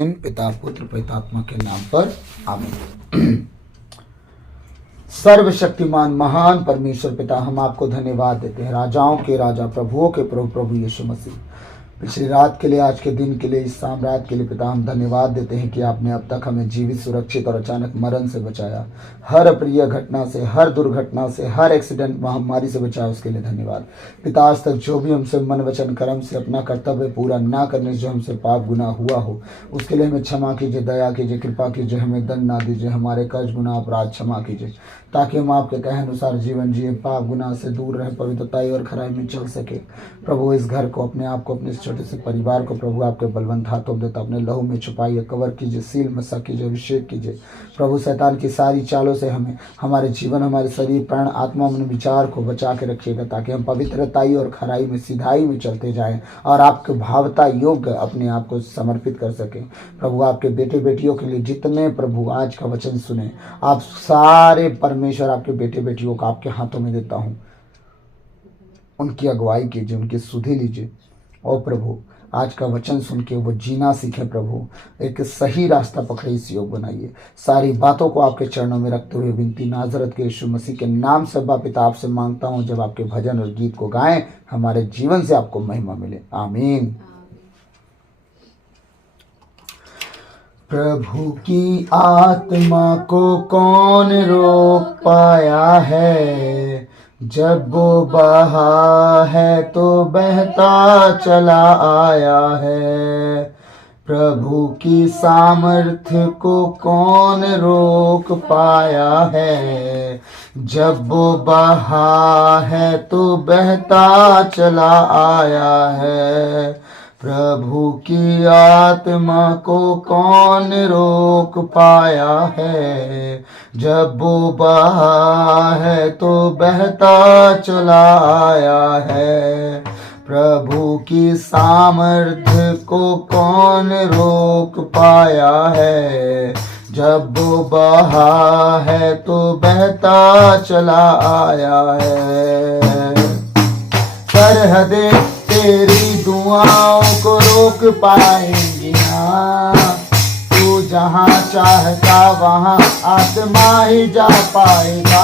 पिता पुत्र पवित्रात्मा के नाम पर आमीन। सर्वशक्तिमान महान परमेश्वर पिता, हम आपको धन्यवाद देते हैं, राजाओं के राजा प्रभुओं के प्रभु प्रभु यीशु मसीह। पिछली रात के लिए, आज के दिन के लिए, इस शाम रात के लिए पिता हम धन्यवाद देते हैं कि आपने अब तक हमें जीवित, सुरक्षित और अचानक मरण से बचाया। हर अप्रिय घटना से, हर दुर्घटना से, हर एक्सीडेंट महामारी से बचाया, उसके लिए धन्यवाद पिता। आज तक जो भी हमसे मन वचन कर्म से अपना कर्तव्य पूरा ना करने से जो हमसे पाप गुनाह हुआ हो, उसके लिए हमें क्षमा कीजिए, दया कीजिए, कृपा कीजिए, हमें दंड ना दीजिए, हमारे कर्ज गुनाह अपराध क्षमा कीजिए, ताकि हम आपके कहे अनुसार जीवन जिए, पाप गुनाह से दूर रहे, पवित्रताई और खराई में चल सके। प्रभु इस घर को, अपने आप को, अपने छोटे से परिवार को प्रभु आपके बलवंत हाथों देता अपने लहू में छुपाइए, कवर कीजिए, सील मसा कीजिए, अभिषेक कीजिए। प्रभु शैतान की सारी चालों से हमें, हमारे जीवन, हमारे शरीर, प्राण, आत्मा, मन, विचार को बचा के रखिएगा, ताकि हम पवित्रताई और खराई में, सिधाई में चलते जाएं और आपके भावता योग्य अपने आप को समर्पित कर सकें। प्रभु आपके बेटे बेटियों के लिए जितने प्रभु आज का वचन सुने, आप सारे परमेश्वर आपके बेटे बेटियों को आपके हाथों में देता हूँ। उनकी अगुवाई कीजिए, उनकी सुधि लीजिए और प्रभु आज का वचन सुन के वो जीना सीखे। प्रभु एक सही रास्ता पकड़े, इस योग बनाइए। सारी बातों को आपके चरणों में रखते हुए विनती नाजरत के यीशु मसीह के नाम से पिता आपसे मांगता हूँ। जब आपके भजन और गीत को गाएं, हमारे जीवन से आपको महिमा मिले। आमीन। प्रभु की आत्मा को कौन रोक पाया है, जब वो बहा है तो बहता चला आया है। प्रभु की सामर्थ्य को कौन रोक पाया है, जब वो बहा है तो बहता चला आया है। प्रभु की आत्मा को कौन रोक पाया है, जब वो बहा है तो बहता चला आया है। प्रभु की सामर्थ्य को कौन रोक पाया है, जब वो बहा है तो बहता चला आया है। सरहदें तेरी दुआओं को रोक पाएंगी ना, तू जहाँ चाहता वहाँ आत्मा ही जा पाएगा।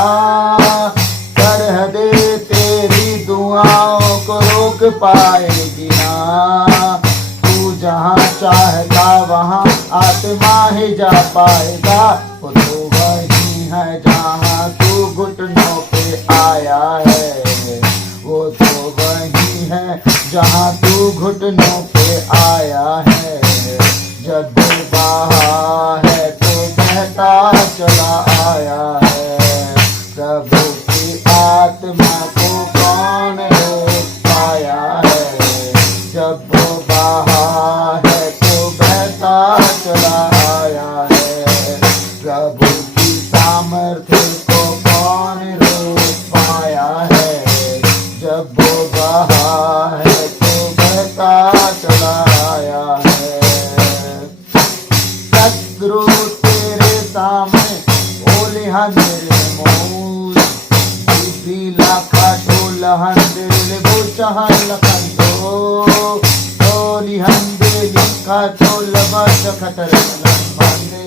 सरहदें तेरी दुआओं को रोक पाएगी ना, तू जहाँ चाहता वहाँ आत्मा ही जा पाएगा। वो तो वही है जहाँ तू घुटनों पे आया है, वो तो वही है जहाँ तू घुटनों पे आया है। जब बहा है तो बहता चला आया है। प्रभु की आत्मा को कौन रोक पाया है, जब वो बहा है तो बहता चला आया है। प्रभु की सामर्थ्य को कौन रोक पाया है, जब वो बहा है तो बहता चला आया है। शत्रु तेरे सामने ओलिहन मेरे मौज, दिला का टोलहन दिल बुचहन लखंदो, ओलिहन दिल का टोल बच खतर मंदे,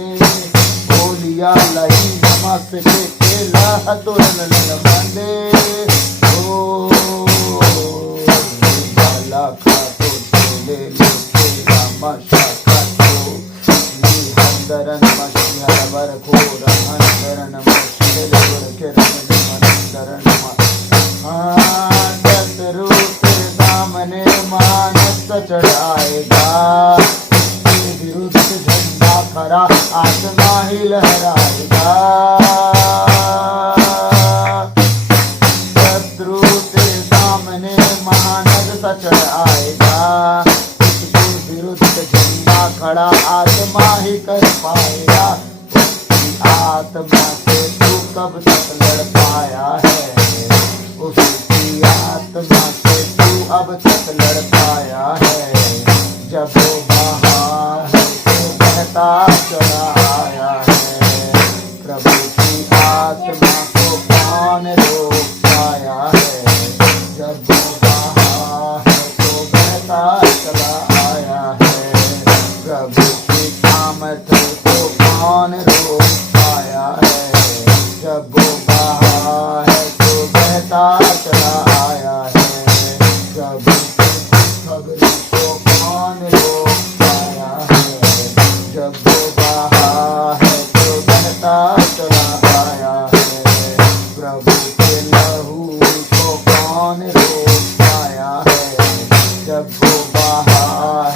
ओलिया लही नमक के लह तो लन मंदे। ओ बाला का तो चले लोके रामशा का तो निहंदरन मशीहर वर को रहंदरन मशीहर वर के रहंदरन शत्रु के सामने मानस चढ़ाएगा, विरुद्ध झंडा खड़ा आत्मा ही लहराएगा। शत्रु के सामने महानद सचल आएगा, उसके विरुद्ध झंडा खड़ा आत्मा ही कर पाएगा। उसकी आत्मा से तू कब तक लड़ पाया है, उसकी आत्मा से तू अब तक लड़ पाया है। जब वो बहा है तो बहता चला आया है। प्रभु की आत्मा को कौन रोक पाया है, जब वो बहा है तो बहता चला आया है। प्रभु की सामर्थ्य को कौन रोक पाया है। जब वो बहा है तो बहता चला आया है। जब खबरी को कौन रोक पाया है। जब वो बहा है तो बहता चला आया है। प्रभु के लहू को कौन रोक पाया है। जब वो बहा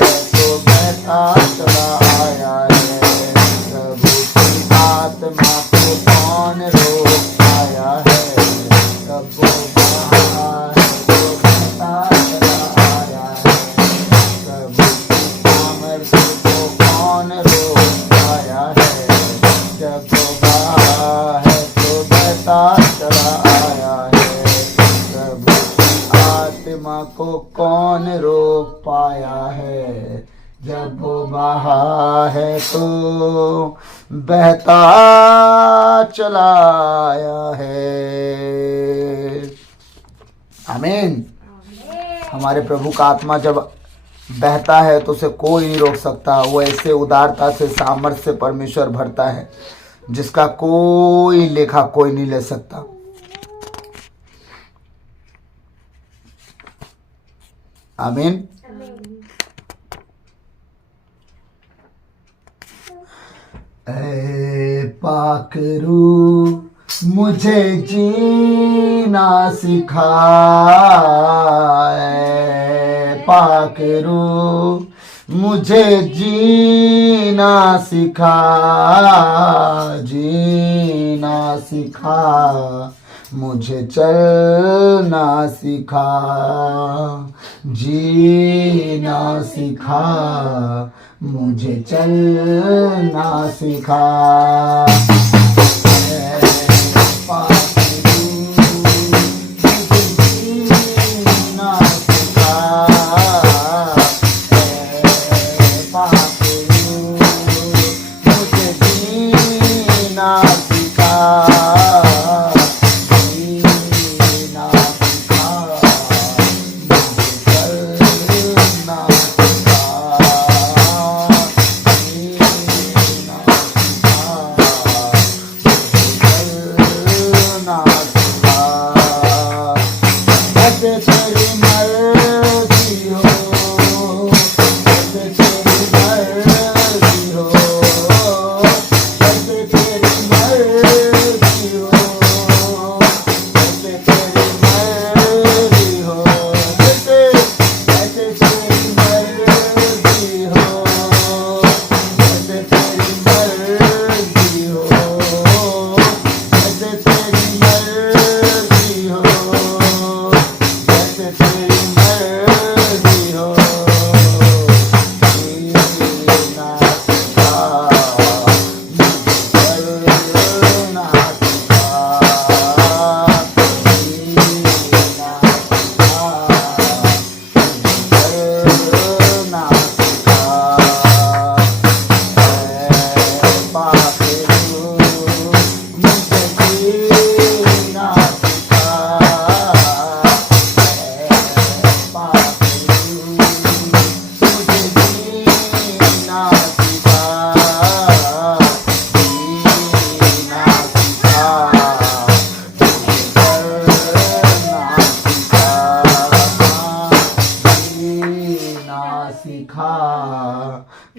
है तो बहता चला आया है। प्रभु की आत्मा को कौन रोक पाया है। जब वो बहा है तो बहता चला आया है। प्रभु की सामर्थ्य को कौन रोक पाया है। जब वो बहा है तो बहता चला आया है। प्रभु की आत्मा को कौन रोक पाया है। जब वो बहा है तो बहता चला आया है। आमीन। हमारे प्रभु का आत्मा जब बहता है तो उसे कोई नहीं रोक सकता। वो ऐसे उदारता से सामर्थ्य से परमेश्वर भरता है जिसका कोई लेखा कोई नहीं ले सकता। आमीन। ऐ पाक रूह मुझे जीना सिखा। ऐ पाक रूह मुझे जीना सिखा। जीना सिखा मुझे चलना सिखा। जीना सिखा मुझे चलना सिखा।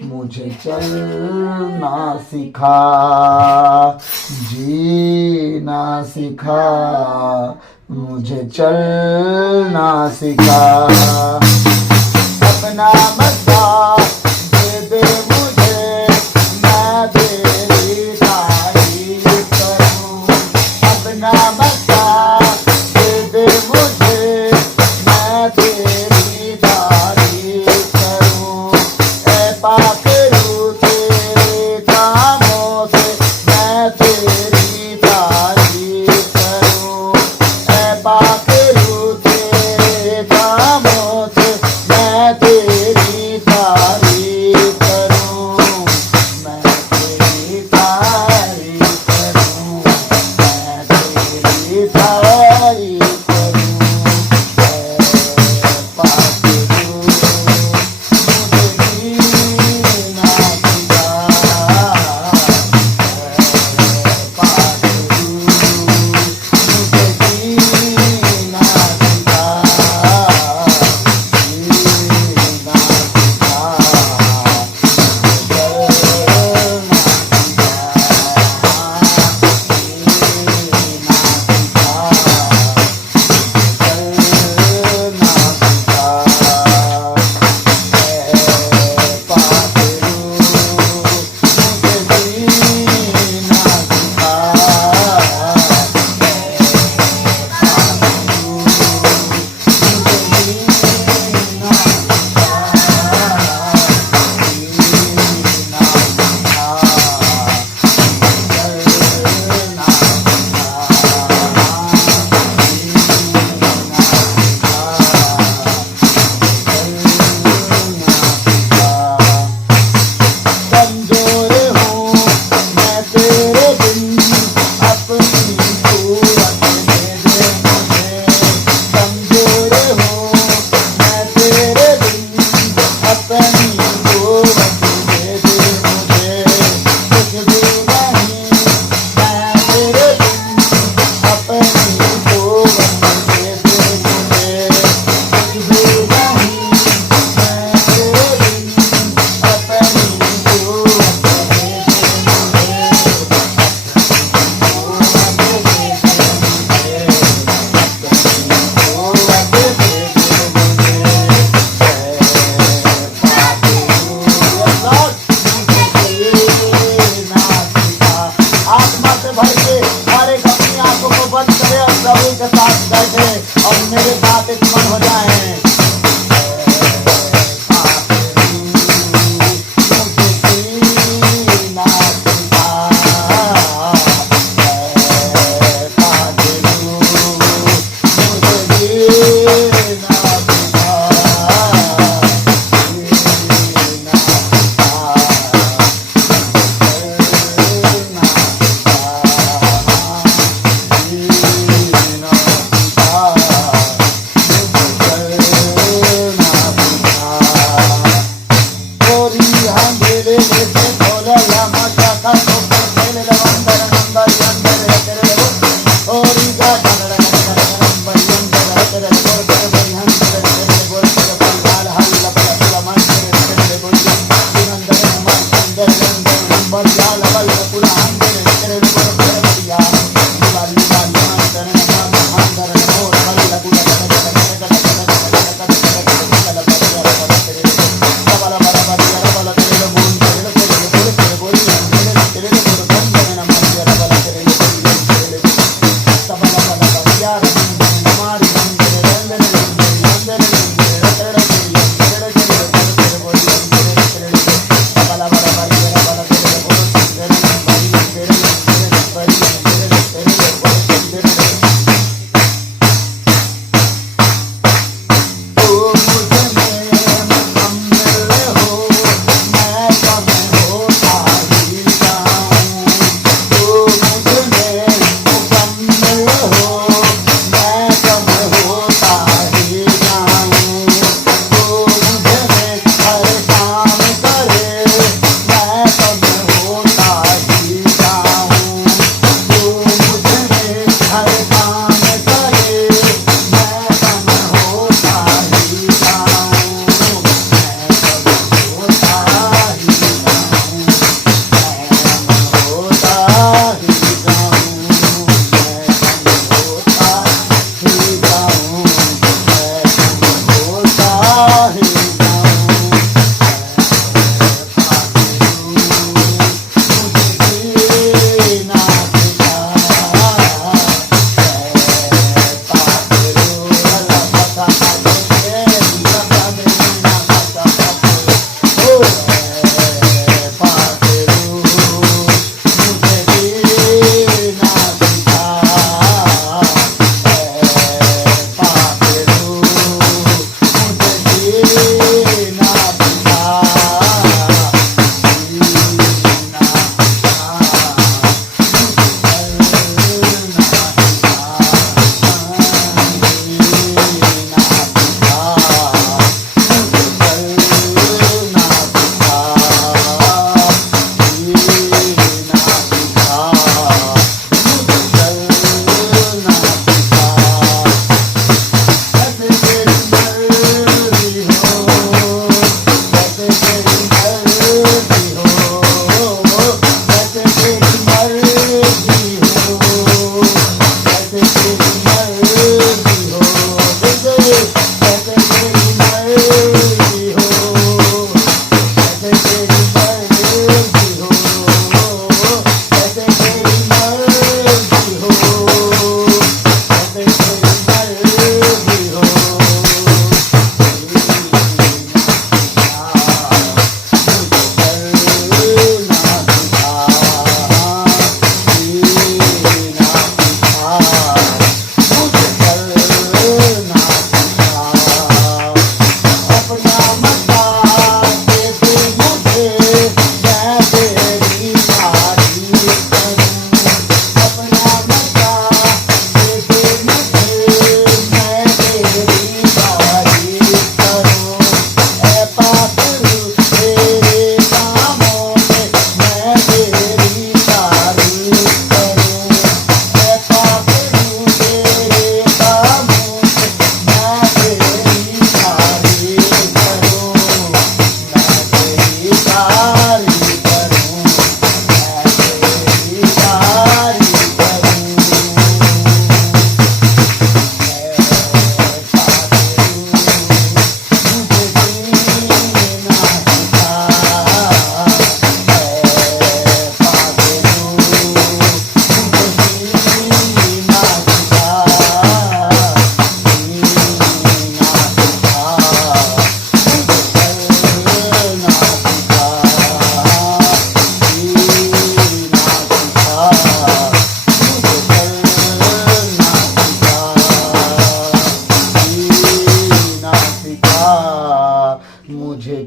मुझे चलना सिखा। जीना सिखा मुझे चलना सिखा। अपना मस्ता दे दे मुझे, मैं तेरी तारीफ करूं। अपना मस्ता दे दे मुझे, मैं तेरी तारीफ करूं। ऐ पाक रूह तेरे कामों से मैं तेरी तारीफ करूं। ऐ पाक रूह तेरे कामों से मैं तेरी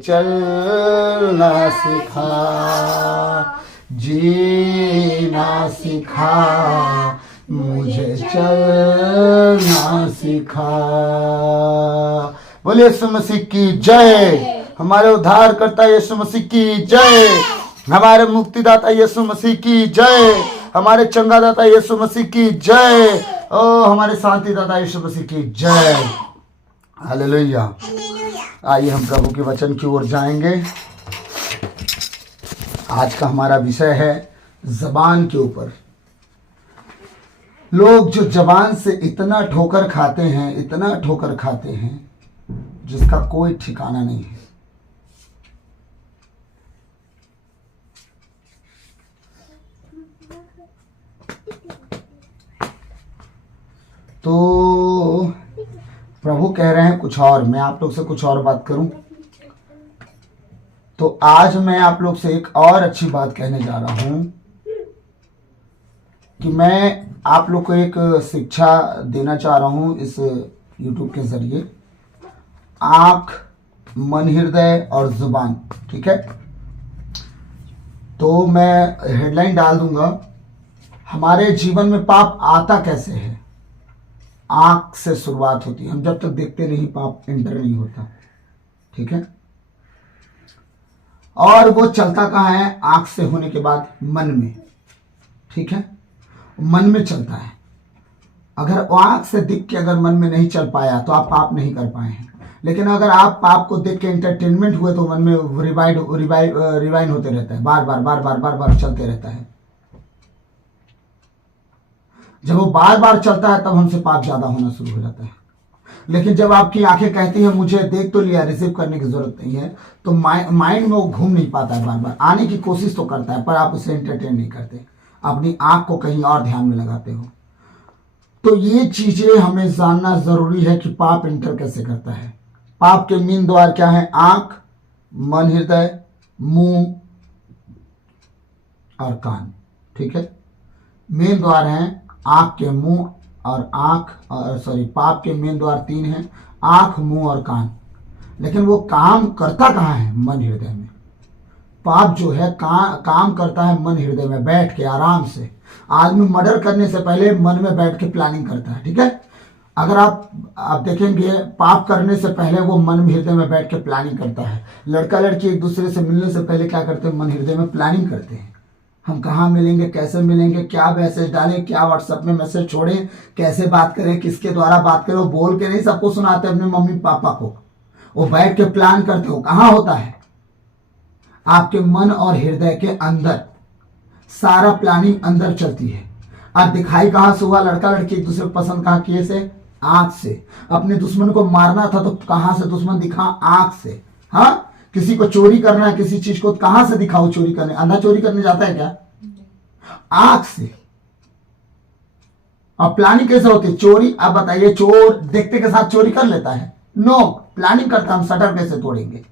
चलना सिखा, जीना सिखा, मुझे चलना सिखा। बोलिए यीशु मसीह की जय। हमारे उद्धारकर्ता यीशु मसीह की जय। हमारे मुक्तिदाता यीशु मसीह की जय। हमारे चंगादाता यीशु मसीह की जय। ओ हमारे शांतिदाता यीशु मसीह की जय। हालेलुया। आइए हम प्रभु के वचन की ओर जाएंगे। आज का हमारा विषय है जबान के ऊपर। लोग जो जबान से इतना ठोकर खाते हैं, इतना ठोकर खाते हैं, जिसका कोई ठिकाना नहीं है। तो प्रभु कह रहे हैं कुछ और, मैं आप लोग से कुछ और बात करूं। तो आज मैं आप लोग से एक और अच्छी बात कहने जा रहा हूं कि मैं आप लोग को एक शिक्षा देना चाह रहा हूं इस YouTube के जरिए। आँख, मन, हृदय और जुबान, ठीक है। तो मैं हेडलाइन डाल दूंगा, हमारे जीवन में पाप आता कैसे है। आँख से शुरुआत होती है, हम जब तक देखते नहीं पाप एंटर नहीं होता, ठीक है। और वो चलता कहाँ है, आँख से होने के बाद मन में, ठीक है। मन में चलता है। अगर आँख से दिख के अगर मन में नहीं चल पाया तो आप पाप नहीं कर पाए हैं। लेकिन अगर आप पाप को देख के एंटरटेनमेंट हुए तो मन में रिवाइंड होते रहता है, बार बार बार बार बार बार चलते रहता है। जब वो बार बार चलता है तब हमसे पाप ज्यादा होना शुरू हो जाता है। लेकिन जब आपकी आंखें कहती हैं मुझे देख तो लिया, रिसीव करने की जरूरत नहीं है, तो माइंड में वो घूम नहीं पाता है, बार बार आने की कोशिश तो करता है, पर आप उसे एंटरटेन नहीं करते, अपनी आंख को कहीं और ध्यान में लगाते हो। तो ये चीजें हमें जानना जरूरी है कि पाप एंटर कैसे करता है। पाप के मेन द्वार क्या है, आंख, मन, हृदय, मुंह और कान, ठीक है। मेन द्वार हैं आंख के, मुंह और पाप के मेन द्वार 3 हैं, आंख, मुंह और कान। लेकिन वो काम करता कहाँ है, मन हृदय में। पाप जो है काम करता है मन हृदय में, बैठ के आराम से। आदमी मर्डर करने से पहले मन में बैठ के प्लानिंग करता है, ठीक है। अगर आप देखेंगे पाप करने से पहले वो मन हृदय में बैठ के प्लानिंग करता है। लड़का लड़की एक दूसरे से मिलने से पहले क्या करते हैं, मन हृदय में प्लानिंग करते हैं। हम कहाँ मिलेंगे, कैसे मिलेंगे, क्या मैसेज डालें, क्या व्हाट्सएप में मैसेज छोड़ें, कैसे बात करें, किसके द्वारा बात करें। वो बोल के नहीं सबको सुनाते अपने मम्मी पापा को, वो बैठ के प्लान करते हो। कहाँ होता है, आपके मन और हृदय के अंदर सारा प्लानिंग अंदर चलती है। अब दिखाई कहाँ से हुआ, लड़का लड़की एक दूसरे को पसंद कहाँ किए से, आंख से। अपने दुश्मन को मारना था तो कहाँ से दुश्मन दिखा, आंख से। हाँ, किसी को चोरी करना है किसी चीज को, कहां से दिखाओ चोरी करने। अंधा चोरी करने जाता है क्या, आंख से। और प्लानिंग कैसे होती है, चोरी। अब बताइए, चोर देखते के साथ चोरी कर लेता है, नो, प्लानिंग करता है हम शटर कैसे तोड़ेंगे।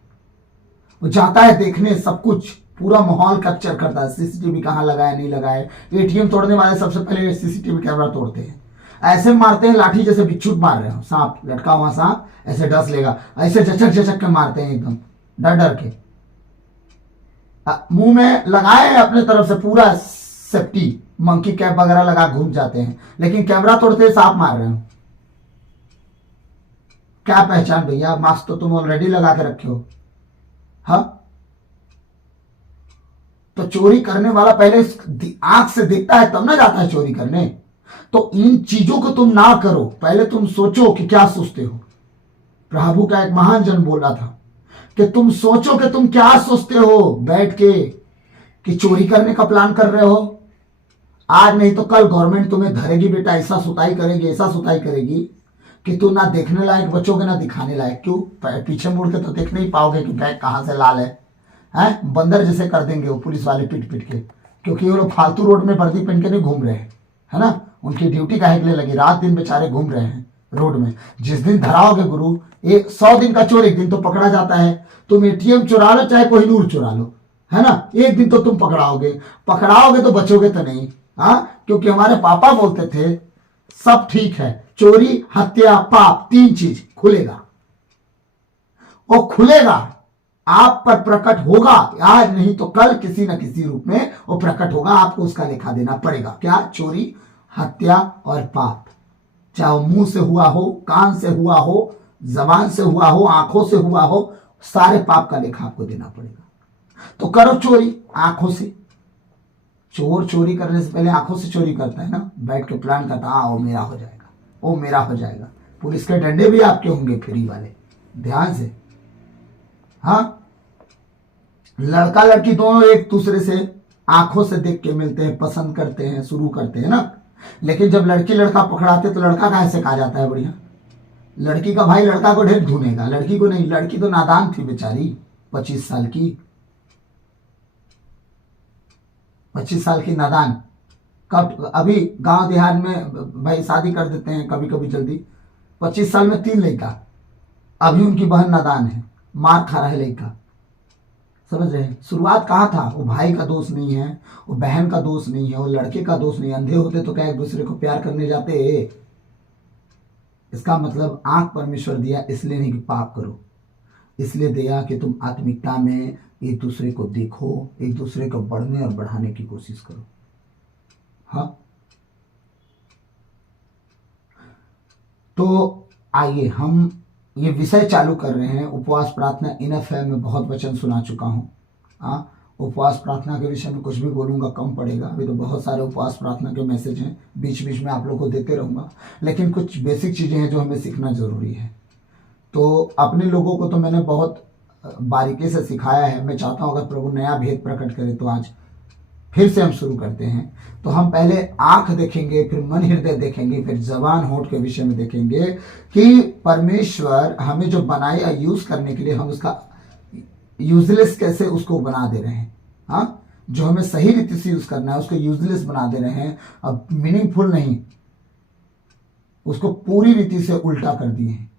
वो जाता है देखने, सब कुछ पूरा माहौल कैप्चर करता है, सीसीटीवी कहां लगाए नहीं लगाए। एटीएम तोड़ने वाले सबसे पहले सीसीटीवी कैमरा तोड़ते हैं। ऐसे मारते हैं लाठी जैसे बिच्छू मार रहे हो, सांप लटका हुआ सांप ऐसे डस लेगा, ऐसे झचक झचक के मारते हैं एकदम डर डर के। मुंह में लगाए अपने तरफ से पूरा सेफ्टी, मंकी कैप वगैरह लगा घूम जाते हैं, लेकिन कैमरा तोड़ते सांप मार रहे हो। क्या पहचान भैया, मास्क तो तुम ऑलरेडी लगा के रखे हो। हाँ, तो चोरी करने वाला पहले आंख से दिखता है तब ना जाता है चोरी करने। तो इन चीजों को तुम ना करो, पहले तुम सोचो कि क्या सोचते हो। प्रभु का एक महान जन बोला था कि तुम सोचो कि तुम क्या सोचते हो बैठ के, कि चोरी करने का प्लान कर रहे हो। आज नहीं तो कल गवर्नमेंट तुम्हें धरेगी बेटा, ऐसा सुताई करेगी, ऐसा सुताई करेगी कि तुम ना देखने लायक बचोगे ना दिखाने लायक। क्यों, पीछे मुड़ के तो देख नहीं पाओगे कि बैग कहां से लाल है। हैं, बंदर जैसे कर देंगे वो पुलिस वाले पीट पीट के, क्योंकि वो लोग फालतू रोड में वर्दी पहन के नहीं घूम रहे हैं, है ना। उनकी ड्यूटी काहे के लिए लगी, रात दिन बेचारे घूम रहे हैं रोड में। जिस दिन धराओगे गुरु, 100 दिन का चोर एक दिन तो पकड़ा जाता है। तुम एटीएम चुरा लो चाहे कोहिनूर चुरा लो, है ना, एक दिन तो तुम पकड़ाओगे तो बचोगे तो नहीं। हाँ, क्योंकि हमारे पापा बोलते थे सब ठीक है, चोरी, हत्या, पाप 3 चीज खुलेगा। वो खुलेगा, आप पर प्रकट होगा, आज नहीं तो कल किसी न किसी रूप में वो प्रकट होगा। आपको उसका लेखा देना पड़ेगा। क्या, चोरी, हत्या और पाप। चाहे मुंह से हुआ हो, कान से हुआ हो, जबान से हुआ हो, आंखों से हुआ हो, सारे पाप का लेखा आपको देना पड़ेगा। तो करो चोरी आंखों से। चोर चोरी करने से पहले आंखों से चोरी करता है ना, बैठ के प्लान करता, हाँ वो मेरा हो जाएगा, वो मेरा हो जाएगा। पुलिस के डंडे भी आपके होंगे फ्री वाले, ध्यान से। हाँ, लड़का लड़की दोनों एक दूसरे से आंखों से देख के मिलते हैं, पसंद करते हैं, शुरू करते हैं ना। लेकिन जब लड़की लड़का पकड़ाते तो लड़का कहाँ से कहा जाता है बढ़िया। लड़की का भाई लड़का को ढेर ढूंढेगा, लड़की को नहीं। लड़की तो नादान थी बेचारी, 25 साल की, 25 साल की नादान। कब अभी गांव देहात में भाई शादी कर देते हैं कभी कभी जल्दी। 25 साल में 3 लड़का, अभी उनकी बहन नादान है, मार खा रहा है लड़का। समझ रहे हैं। शुरुआत कहाँ था, वो भाई का दोष नहीं है, वो बहन का दोष नहीं है, वो लड़के का दोष नहीं है। अंधे होते तो क्या एक दूसरे को प्यार करने जाते। इसका मतलब आंख परमेश्वर दिया इसलिए नहीं कि पाप करो, इसलिए दिया कि तुम आत्मिकता में एक दूसरे को देखो, एक दूसरे को बढ़ने और बढ़ाने की कोशिश करो। हाँ, तो आइए हम ये विषय चालू कर रहे हैं। उपवास प्रार्थना इनफ है, मैं बहुत वचन सुना चुका हूँ। हाँ, उपवास प्रार्थना के विषय में कुछ भी बोलूँगा कम पड़ेगा। अभी तो बहुत सारे उपवास प्रार्थना के मैसेज हैं, बीच बीच में आप लोग को देते रहूँगा। लेकिन कुछ बेसिक चीज़ें हैं जो हमें सीखना ज़रूरी है। तो अपने लोगों को तो मैंने बहुत बारीकी से सिखाया है। मैं चाहता हूँ अगर प्रभु नया भेद प्रकट करे तो आज फिर से हम शुरू करते हैं। तो हम पहले आंख देखेंगे, फिर मन हृदय देखेंगे, फिर जबान होठ के विषय में देखेंगे कि परमेश्वर हमें जो बनाया यूज करने के लिए हम उसका यूजलेस कैसे उसको बना दे रहे हैं। हाँ, जो हमें सही रीति से यूज करना है उसको यूजलेस बना दे रहे हैं। अब मीनिंगफुल नहीं, उसको पूरी रीति से उल्टा कर दिए हैं।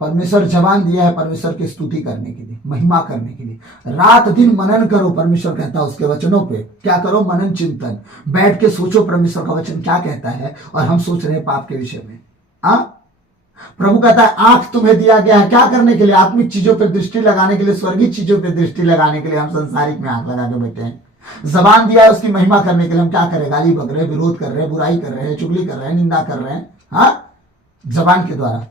परमेश्वर जबान दिया है परमेश्वर की स्तुति करने के लिए, महिमा करने के लिए। रात दिन मनन करो, परमेश्वर कहता है उसके वचनों पे। क्या करो? मनन चिंतन, बैठ के सोचो परमेश्वर का वचन क्या कहता है। और हम सोच रहे हैं पाप के विषय में। प्रभु कहता है आंख तुम्हें दिया गया है क्या करने के लिए? आत्मिक चीजों पर दृष्टि लगाने के लिए, स्वर्गीय चीजों पर दृष्टि लगाने के लिए। हम संसारिक में आंख लगा के बैठे हैं। जबान दिया है उसकी महिमा करने के लिए। हम क्या करें? गाली बक रहे हैं, विरोध कर रहे हैं, बुराई कर रहे हैं, चुगली कर रहे हैं, निंदा कर रहे हैं। हाँ, जबान के द्वारा।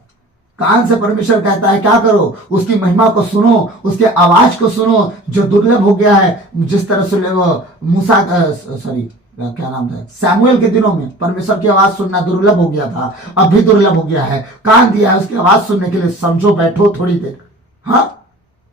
कान से परमेश्वर कहता है क्या करो? उसकी महिमा को सुनो, उसके आवाज को सुनो जो दुर्लभ हो गया है। जिस तरह से मूसा क्या नाम था, सैमुएल के दिनों में परमेश्वर की आवाज सुनना दुर्लभ हो गया था, अब भी दुर्लभ हो गया है। कान दिया है उसकी आवाज सुनने के लिए। समझो, बैठो थोड़ी देर। हाँ,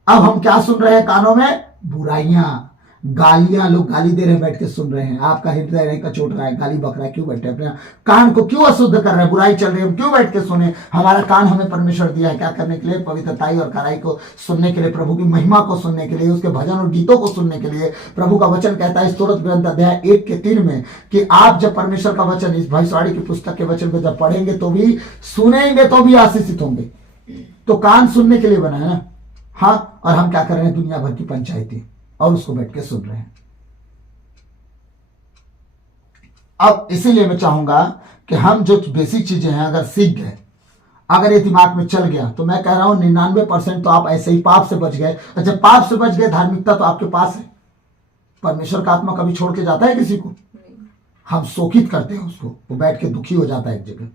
अब हम क्या सुन रहे हैं? कानों में बुराइयां, गालियां। लोग गाली दे रहे हैं, बैठ के सुन रहे हैं। आपका हृदय नहीं कचोट रहा है, गाली बक रहा है, क्यों बैठे? अपने कान को क्यों अशुद्ध कर रहे हैं? बुराई चल रही है, हम क्यों बैठ के सुने? हमारा कान हमें परमेश्वर दिया है क्या करने के लिए? पवित्रताई और खराई को सुनने के लिए, प्रभु की महिमा को सुनने के लिए, उसके भजन और गीतों को सुनने के लिए। प्रभु का वचन कहता है स्तोत्र ग्रंथ अध्याय 1:3 में कि आप जब परमेश्वर का वचन, इस भविष्यवाणी की पुस्तक के वचन को जब पढ़ेंगे तो भी, सुनेंगे तो भी आशीषित होंगे। तो कान सुनने के लिए बना है ना। हाँ, और हम क्या कर रहे हैं? दुनिया भर की पंचायती और उसको बैठ के सुन रहे हैं। अब इसीलिए मैं चाहूंगा कि हम जो बेसिक चीजें हैं अगर सीख गए, अगर ये दिमाग में चल गया, तो मैं कह रहा हूं 99% तो आप ऐसे ही पाप से बच गए। और जब पाप से बच गए, धार्मिकता तो आपके पास है। परमेश्वर का आत्मा कभी छोड़ के जाता है किसी को? हम शोकित करते हैं उसको, वो बैठ के दुखी हो जाता है एक जगह।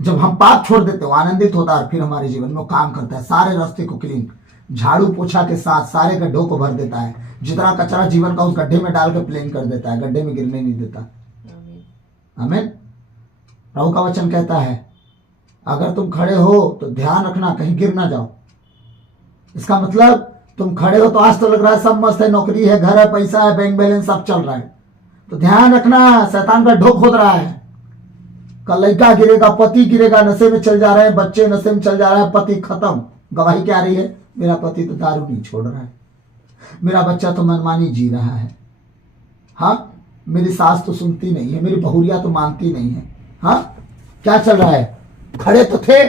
जब हम पाप छोड़ देते हो, आनंदित होता है, फिर हमारे जीवन में वो काम करता है। सारे रास्ते को क्लीन, झाड़ू पोछा के साथ सारे गड्ढों को भर देता है। जितना कचरा जीवन का उस गड्ढे में डाल के प्लेन कर देता है, गड्ढे में गिरने नहीं देता। आमीन। प्रभु का वचन कहता है अगर तुम खड़े हो तो ध्यान रखना कहीं गिर ना जाओ। इसका मतलब तुम खड़े हो तो आज तो लग रहा है सब मस्त है, नौकरी है, घर है, पैसा है, बैंक बैलेंस सब चल रहा है, तो ध्यान रखना शैतान का ढोक खोद रहा है। कल लड़का गिरेगा, पति गिरेगा, नशे में चल जा रहे हैं, बच्चे नशे में चल जा रहे हैं, पति खत्म। गवाही क्या रही है? मेरा पति तो दारू नहीं छोड़ रहा है, मेरा बच्चा तो मनमानी जी रहा है। हाँ, मेरी सास तो सुनती नहीं है, मेरी बहुरिया तो मानती नहीं है। हाँ, क्या चल रहा है? खड़े तो थे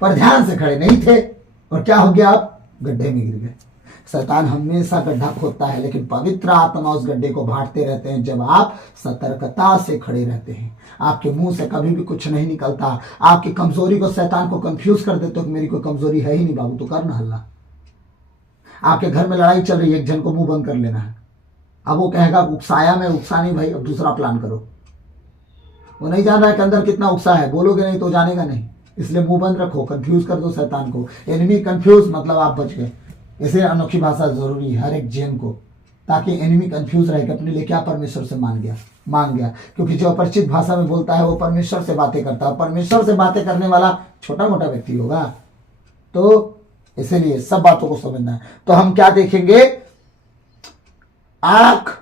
पर ध्यान से खड़े नहीं थे, और क्या हो गया? आप गड्ढे में गिर गए। शैतान हमेशा गड्ढा खोदता है, लेकिन पवित्र आत्मा उस गड्ढे को भाटते रहते हैं जब आप सतर्कता से खड़े रहते हैं। आपके मुंह से कभी भी कुछ नहीं निकलता। आपकी कमजोरी को शैतान को कंफ्यूज कर देते हो कि मेरी कोई कमजोरी है ही नहीं बाबू, तो कर ना हल्ला। आपके घर में लड़ाई चल रही है, एक जन को मुंह बंद कर लेना है। अब वो कहेगा उकसाया, मैं उकसा नहीं भाई, अब दूसरा प्लान करो। वो नहीं जान रहा है कि अंदर कितना उकसा है, बोलोगे नहीं तो जानेगा नहीं। इसलिए मुंह बंद रखो, कंफ्यूज कर दो शैतान को। एनिमी कंफ्यूज मतलब आप बच गए। इसलिए अनोखी भाषा जरूरी है हर एक जन को, ताकि एनिमी कंफ्यूज रहे कि अपने लिए क्या परमेश्वर से मांग गया। क्योंकि जो अपरिचित भाषा में बोलता है वो परमेश्वर से बातें करता है। परमेश्वर से बातें करने वाला छोटा मोटा व्यक्ति होगा तो इसीलिए सब बातों को समझना है। तो हम क्या देखेंगे, आंख,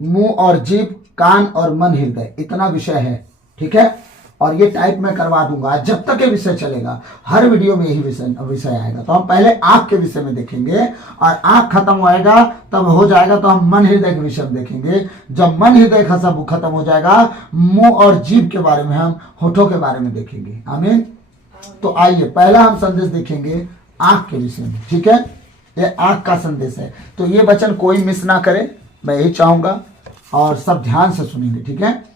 मुंह और जीभ, कान और मन, हृदय, इतना विषय है, ठीक है। और ये टाइप में करवा दूंगा जब तक ये विषय चलेगा, हर वीडियो में यही विषय आएगा। तो हम पहले आंख के विषय में देखेंगे और आंख खत्म होएगा तब हो जाएगा तो हम मन हृदय के विषय में देखेंगे। जब मन हृदय खत्म हो जाएगा, मुंह और जीभ के बारे में, हम होठों के बारे में देखेंगे। आमीन। तो आइए पहला हम संदेश देखेंगे आंख के विषय में, ठीक है। ये आंख का संदेश है, तो ये वचन कोई मिस ना करे, मैं यही चाहूंगा, और सब ध्यान से सुनेंगे, ठीक है।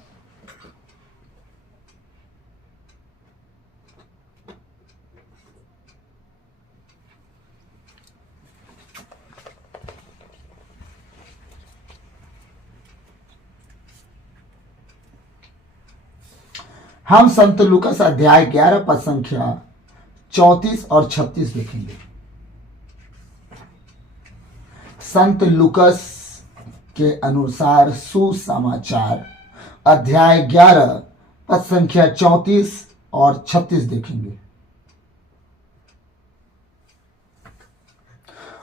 हम संत लूकास अध्याय 11 पद संख्या 34 और 36 देखेंगे। संत लूकास के अनुसार सुसमाचार अध्याय 11 पद संख्या 34 और 36 देखेंगे।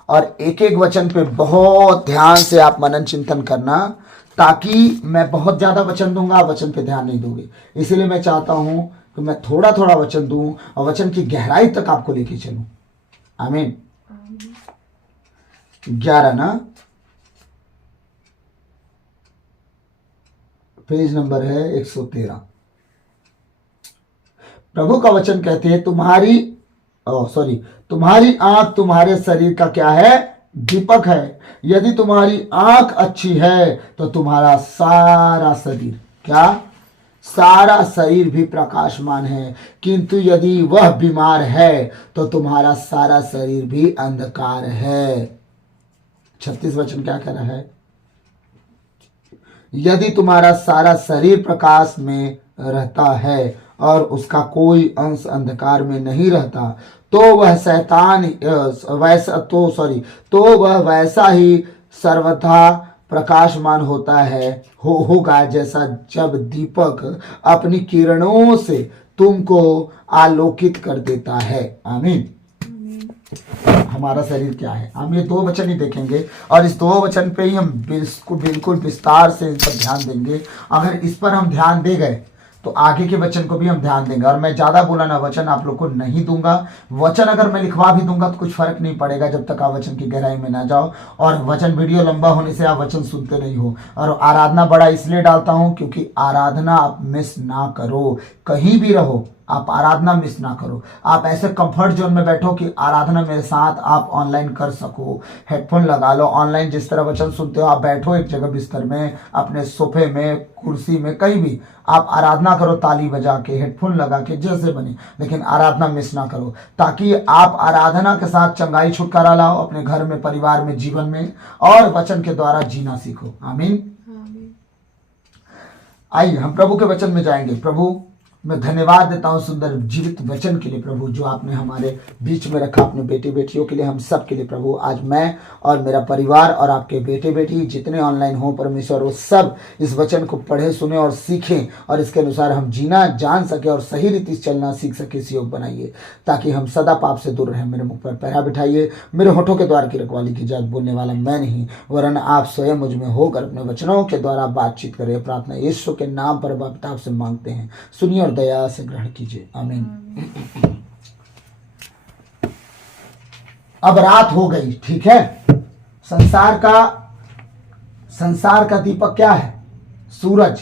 और एक एक वचन पे बहुत ध्यान से आप मनन चिंतन करना, ताकि मैं बहुत ज्यादा वचन दूंगा, वचन पे ध्यान नहीं दोगे। इसीलिए मैं चाहता हूं कि मैं थोड़ा थोड़ा वचन दूं और वचन की गहराई तक आपको लेके चलूं। आमीन। 11 ना, पेज नंबर है 113। प्रभु का वचन कहते हैं, तुम्हारी आंख तुम्हारे शरीर का क्या है, दीपक है। यदि तुम्हारी आंख अच्छी है तो तुम्हारा सारा शरीर, क्या, सारा शरीर भी प्रकाशमान है। किंतु यदि वह बीमार है तो तुम्हारा सारा शरीर भी अंधकार है। 36 वचन क्या कह रहा है, यदि तुम्हारा सारा शरीर प्रकाश में रहता है और उसका कोई अंश अंधकार में नहीं रहता, तो वह वैसा ही सर्वथा प्रकाशमान होता है होगा, जैसा जब दीपक अपनी किरणों से तुमको आलोकित कर देता है। आमीन। हमारा शरीर क्या है, हम ये 2 वचन ही देखेंगे और इस 2 वचन पे ही हम बिल्कुल विस्तार से इन पर ध्यान देंगे। अगर इस पर हम ध्यान दे गए तो आगे के वचन को भी हम ध्यान देंगे। और मैं ज्यादा बोला ना, वचन आप लोग को नहीं दूंगा। वचन अगर मैं लिखवा भी दूंगा तो कुछ फर्क नहीं पड़ेगा जब तक आप वचन की गहराई में ना जाओ। और वचन वीडियो लंबा होने से आप वचन सुनते नहीं हो। और आराधना बड़ा इसलिए डालता हूं क्योंकि आराधना आप मिस ना करो, कहीं भी रहो आप आराधना मिस ना करो। आप ऐसे कंफर्ट जोन में बैठो कि आराधना मेरे साथ आप ऑनलाइन कर सको। हेडफोन लगा लो, ऑनलाइन जिस तरह वचन सुनते हो आप बैठो एक जगह बिस्तर में, अपने सोफे में, कुर्सी में, कहीं भी आप आराधना करो, ताली बजा के, हेडफोन लगा के, जैसे बने, लेकिन आराधना मिस ना करो, ताकि आप आराधना के साथ चंगाई छुटकारा लाओ अपने घर में, परिवार में, जीवन में, और वचन के द्वारा जीना सीखो। आमीन। आइए हम प्रभु के वचन में जाएंगे। प्रभु मैं धन्यवाद देता हूं सुंदर जीवित वचन के लिए प्रभु, जो आपने हमारे बीच में रखा अपने बेटे बेटियों के लिए, हम सब के लिए प्रभु। आज मैं और मेरा परिवार और आपके बेटे बेटी जितने ऑनलाइन हो परमेश्वर, वो सब इस वचन को पढ़े, सुने और सीखें, और इसके अनुसार हम जीना जान सके और सही रीति से चलना सीख सके। इस योग बनाइए ताकि हम सदा पाप से दूर रहें। मेरे मुख पर पैरा बिठाइए, मेरे होठों के द्वार की रखवाली की जाए। बोलने वाला मैं नहीं वरन आप स्वयं मुझ में होकर अपने वचनों के द्वारा बातचीत करें। प्रार्थना यीशु के नाम पर पिता से मांगते हैं, सुनिए और दया से ग्रहण कीजिए। आमीन। अब रात हो गई, ठीक है। संसार का दीपक क्या है, सूरज,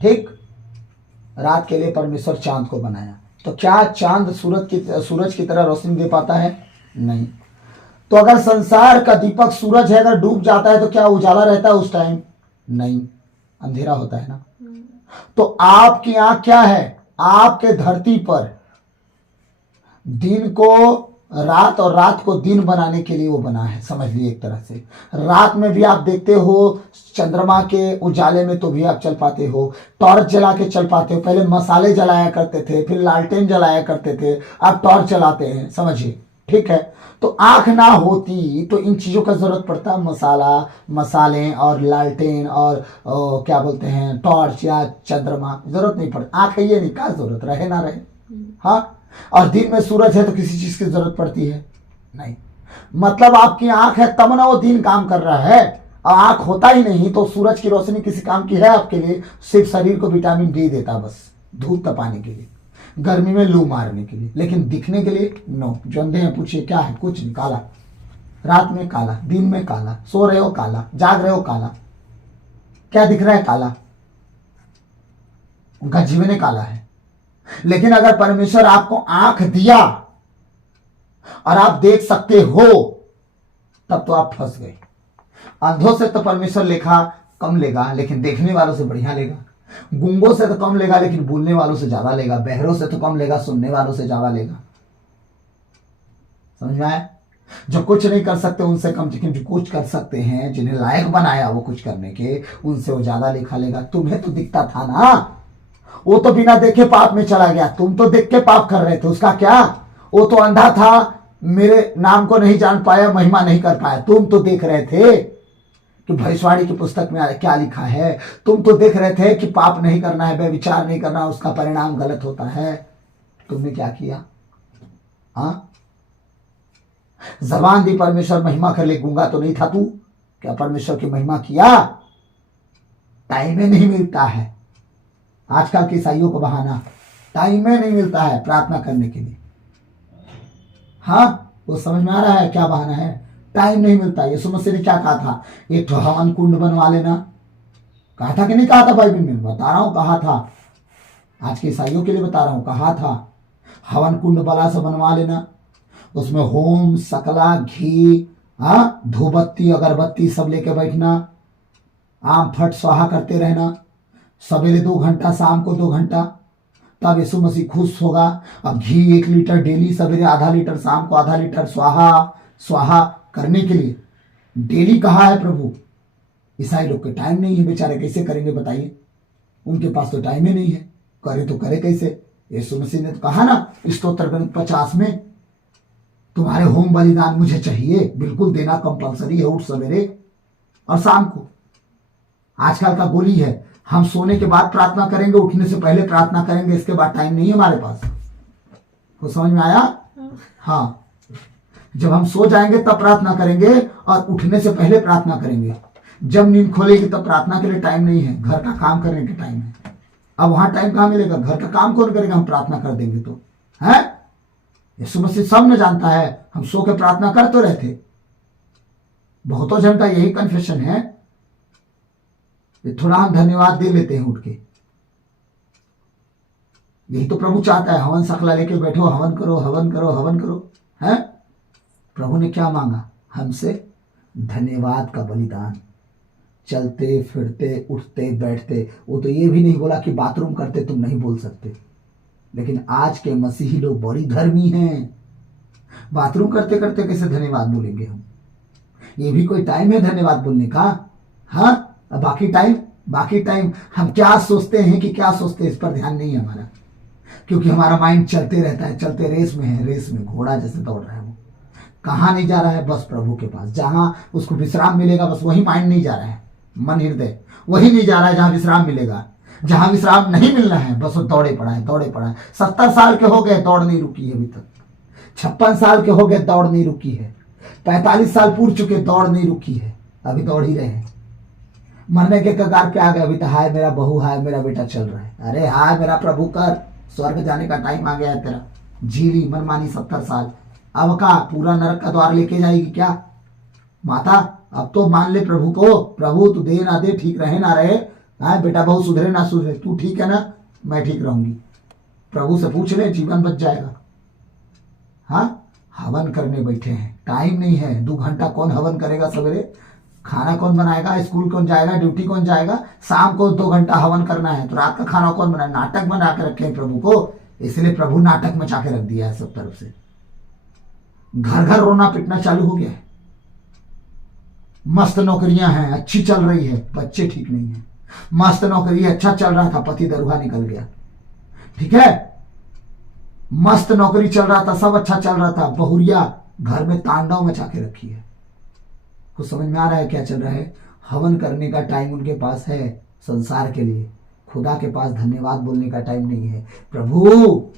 ठीक। रात के लिए परमेश्वर चांद को बनाया, तो क्या चांद सूरज की तरह रोशनी दे पाता है? नहीं। तो अगर संसार का दीपक सूरज है, अगर डूब जाता है तो क्या उजाला रहता है उस टाइम? नहीं, अंधेरा होता है ना। तो आपकी आंख क्या है, आपके धरती पर दिन को रात और रात को दिन बनाने के लिए वो बना है, समझ लीजिए। एक तरह से रात में भी आप देखते हो चंद्रमा के उजाले में, तो भी आप चल पाते हो, टॉर्च जला के चल पाते हो। पहले मसाले जलाया करते थे, फिर लालटेन जलाया करते थे, अब टॉर्च जलाते हैं, समझिए, ठीक है। तो आंख ना होती तो इन चीजों का जरूरत पड़ता, मसाले और लालटेन और क्या बोलते हैं, टॉर्च या चंद्रमा, जरूरत नहीं पड़ती। आंख है ये नहीं, क्या जरूरत रहे ना रहे। हाँ, और दिन में सूरज है तो किसी चीज की जरूरत पड़ती है नहीं। मतलब आपकी आंख है तब ना वो दिन काम कर रहा है, और आंख होता ही नहीं तो सूरज की रोशनी किसी काम की है आपके लिए? सिर्फ शरीर को विटामिन डी देता, बस धूप तपाने के लिए, गर्मी में लू मारने के लिए, लेकिन दिखने के लिए नो। जो अंधे हैं पूछिए क्या है? कुछ नहीं, काला। रात में काला, दिन में काला, सो रहे हो काला, जाग रहे हो काला। क्या दिख रहा है? काला। उनका जीवन ही काला है। लेकिन अगर परमेश्वर आपको आंख दिया और आप देख सकते हो, तब तो आप फंस गए। अंधों से तो परमेश्वर लेखा कम लेगा, लेकिन देखने वालों से बढ़िया लेगा। गूंगों से तो कम लेगा, लेकिन बोलने वालों से ज्यादा लेगा। बहरों से तो कम लेगा, सुनने वालों से ज्यादा लेगा। समझ में आया? जो कुछ नहीं कर सकते उनसे कम, लेकिन जो कुछ कर सकते हैं, जिन्हें लायक बनाया वो कुछ करने के, उनसे वो ज्यादा लेखा लेगा। तुम्हें तो दिखता था ना, वो तो बिना देखे पाप में चला गया, तुम तो देख के पाप कर रहे थे, उसका क्या? वो तो अंधा था, मेरे नाम को नहीं जान पाया, महिमा नहीं कर पाया। तुम तो देख रहे थे कि भविष्यवाणी की पुस्तक में क्या लिखा है। तुम तो देख रहे थे कि पाप नहीं करना है, व्यभिचार नहीं करना, उसका परिणाम गलत होता है। तुमने क्या किया? हाँ, जबान दी परमेश्वर महिमा कर ले, गूंगा तो नहीं था तू? क्या परमेश्वर की महिमा किया? टाइम ही नहीं मिलता है। आजकल के ईसाइयों को बहाना, टाइम में नहीं मिलता है प्रार्थना करने के लिए। हाँ, वो समझ में आ रहा है क्या बहाना है? टाइम नहीं मिलता। यीशु मसीह ने क्या कहा था? एक हवन कुंड बनवा लेना, कहा था कि नहीं कहा था? बाइबल में बता रहा हूं, कहा था। आज के ईसाइयों के लिए बता रहा हूं, कहा था हवन कुंड बड़ा सा बनवा लेना, उसमें होम सकला घी, हाँ, धूपबत्ती अगरबत्ती सब लेके बैठना, आम फट स्वाहा करते रहना, सवेरे 2 घंटा, शाम को 2 घंटा, तब यीशु मसीह खुश होगा। अब घी 1 लीटर डेली, सवेरे आधा लीटर, शाम को आधा लीटर, स्वाहा स्वाहा करने के लिए डेली कहा है प्रभु। ईसाई लोग के टाइम नहीं है, बेचारे कैसे करेंगे बताइए? उनके पास तो टाइम ही नहीं है, करे तो करे कैसे? यीशु मसीह ने तो कहा ना स्तोत्र ग्रंथ 50 में, तुम्हारे होम बलिदान मुझे चाहिए, बिल्कुल देना कंपलसरी है, उठ सवेरे और शाम को। आजकल का गोली है, हम सोने के बाद प्रार्थना करेंगे, उठने से पहले प्रार्थना करेंगे, इसके बाद टाइम नहीं है हमारे पास। तो समझ में आया? हाँ, जब हम सो जाएंगे तब प्रार्थना करेंगे और उठने से पहले प्रार्थना करेंगे। जब नींद खोलेगी तब प्रार्थना के लिए टाइम नहीं है, घर का काम करने के टाइम है। अब वहां टाइम कहां मिलेगा? घर का काम कौन करेगा? हम प्रार्थना कर देंगे तो है। यीशु मसीह सब न जानता है, हम सो के प्रार्थना कर तो रहते। बहुतों जन का यही कन्फेशन है, थोड़ा हम धन्यवाद दे लेते हैं उठ के। यही तो प्रभु चाहता है, हवन सकला लेके बैठो, हवन करो, हवन करो, हवन करो। है प्रभु ने क्या मांगा हमसे? धन्यवाद का बलिदान। चलते फिरते उठते बैठते, वो तो ये भी नहीं बोला कि बाथरूम करते तुम नहीं बोल सकते। लेकिन आज के मसीही लोग बड़ी धर्मी हैं, बाथरूम करते करते कैसे धन्यवाद बोलेंगे हम? ये भी कोई टाइम है धन्यवाद बोलने का? हाँ, बाकी टाइम हम क्या सोचते हैं कि क्या सोचते हैं, इस पर ध्यान नहीं है हमारा, क्योंकि हमारा माइंड चलते रहता है, चलते रेस में है, रेस में घोड़ा जैसे दौड़ रहा है। वो कहाँ नहीं जा रहा है? बस प्रभु के पास, जहां उसको विश्राम मिलेगा, बस वही माइंड नहीं जा रहा है, मन हृदय वही नहीं जा रहा है जहां विश्राम मिलेगा। जहां विश्राम नहीं मिलना है बस वो दौड़े पड़ा है, दौड़े पड़ा है। 70 साल के हो गए, दौड़ नहीं रुकी है अभी तक। 56 साल के हो गए, दौड़ नहीं रुकी है। 45 साल पूर चुके, दौड़ नहीं रुकी है, अभी दौड़ ही रहे हैं। मरने के कगार पे आ गए, अभी तो हाय मेरा बहू, हाय मेरा बेटा चल रहा है। अरे हाय मेरा प्रभु कर, स्वर्ग जाने का टाइम आ गया है तेरा। जीली मनमानी 70 साल, अब का पूरा नरक का द्वार लेके जाएगी क्या माता? अब तो मान ले प्रभु को, प्रभु तू दे ना दे, ठीक रहे ना रहे, हाँ बेटा बहू सुधरे ना सुधरे, तू ठीक है ना, मैं ठीक रहूंगी। प्रभु से पूछ ले, जीवन बच जाएगा। हाँ, हवन करने बैठे हैं, टाइम नहीं है। 2 घंटा कौन हवन करेगा? सवेरे खाना कौन बनाएगा? स्कूल कौन जाएगा? ड्यूटी कौन जाएगा? शाम को 2 घंटा हवन करना है, तो रात का खाना कौन बनाए? नाटक बना के रखे हैं प्रभु को, इसलिए प्रभु नाटक मचा के रख दिया है सब तरफ से। घर घर रोना पिटना चालू हो गया है। मस्त नौकरियां हैं, अच्छी चल रही है, बच्चे ठीक नहीं है। मस्त नौकरी अच्छा चल रहा था, पति दरुहा निकल गया, ठीक है। मस्त नौकरी चल रहा था, सब अच्छा चल रहा था, बहुरिया घर में तांडव मचा के रखी है। कुछ समझ में आ रहा है क्या चल रहा है? हवन करने का टाइम उनके पास है संसार के लिए, खुदा के पास धन्यवाद बोलने का टाइम नहीं है। प्रभु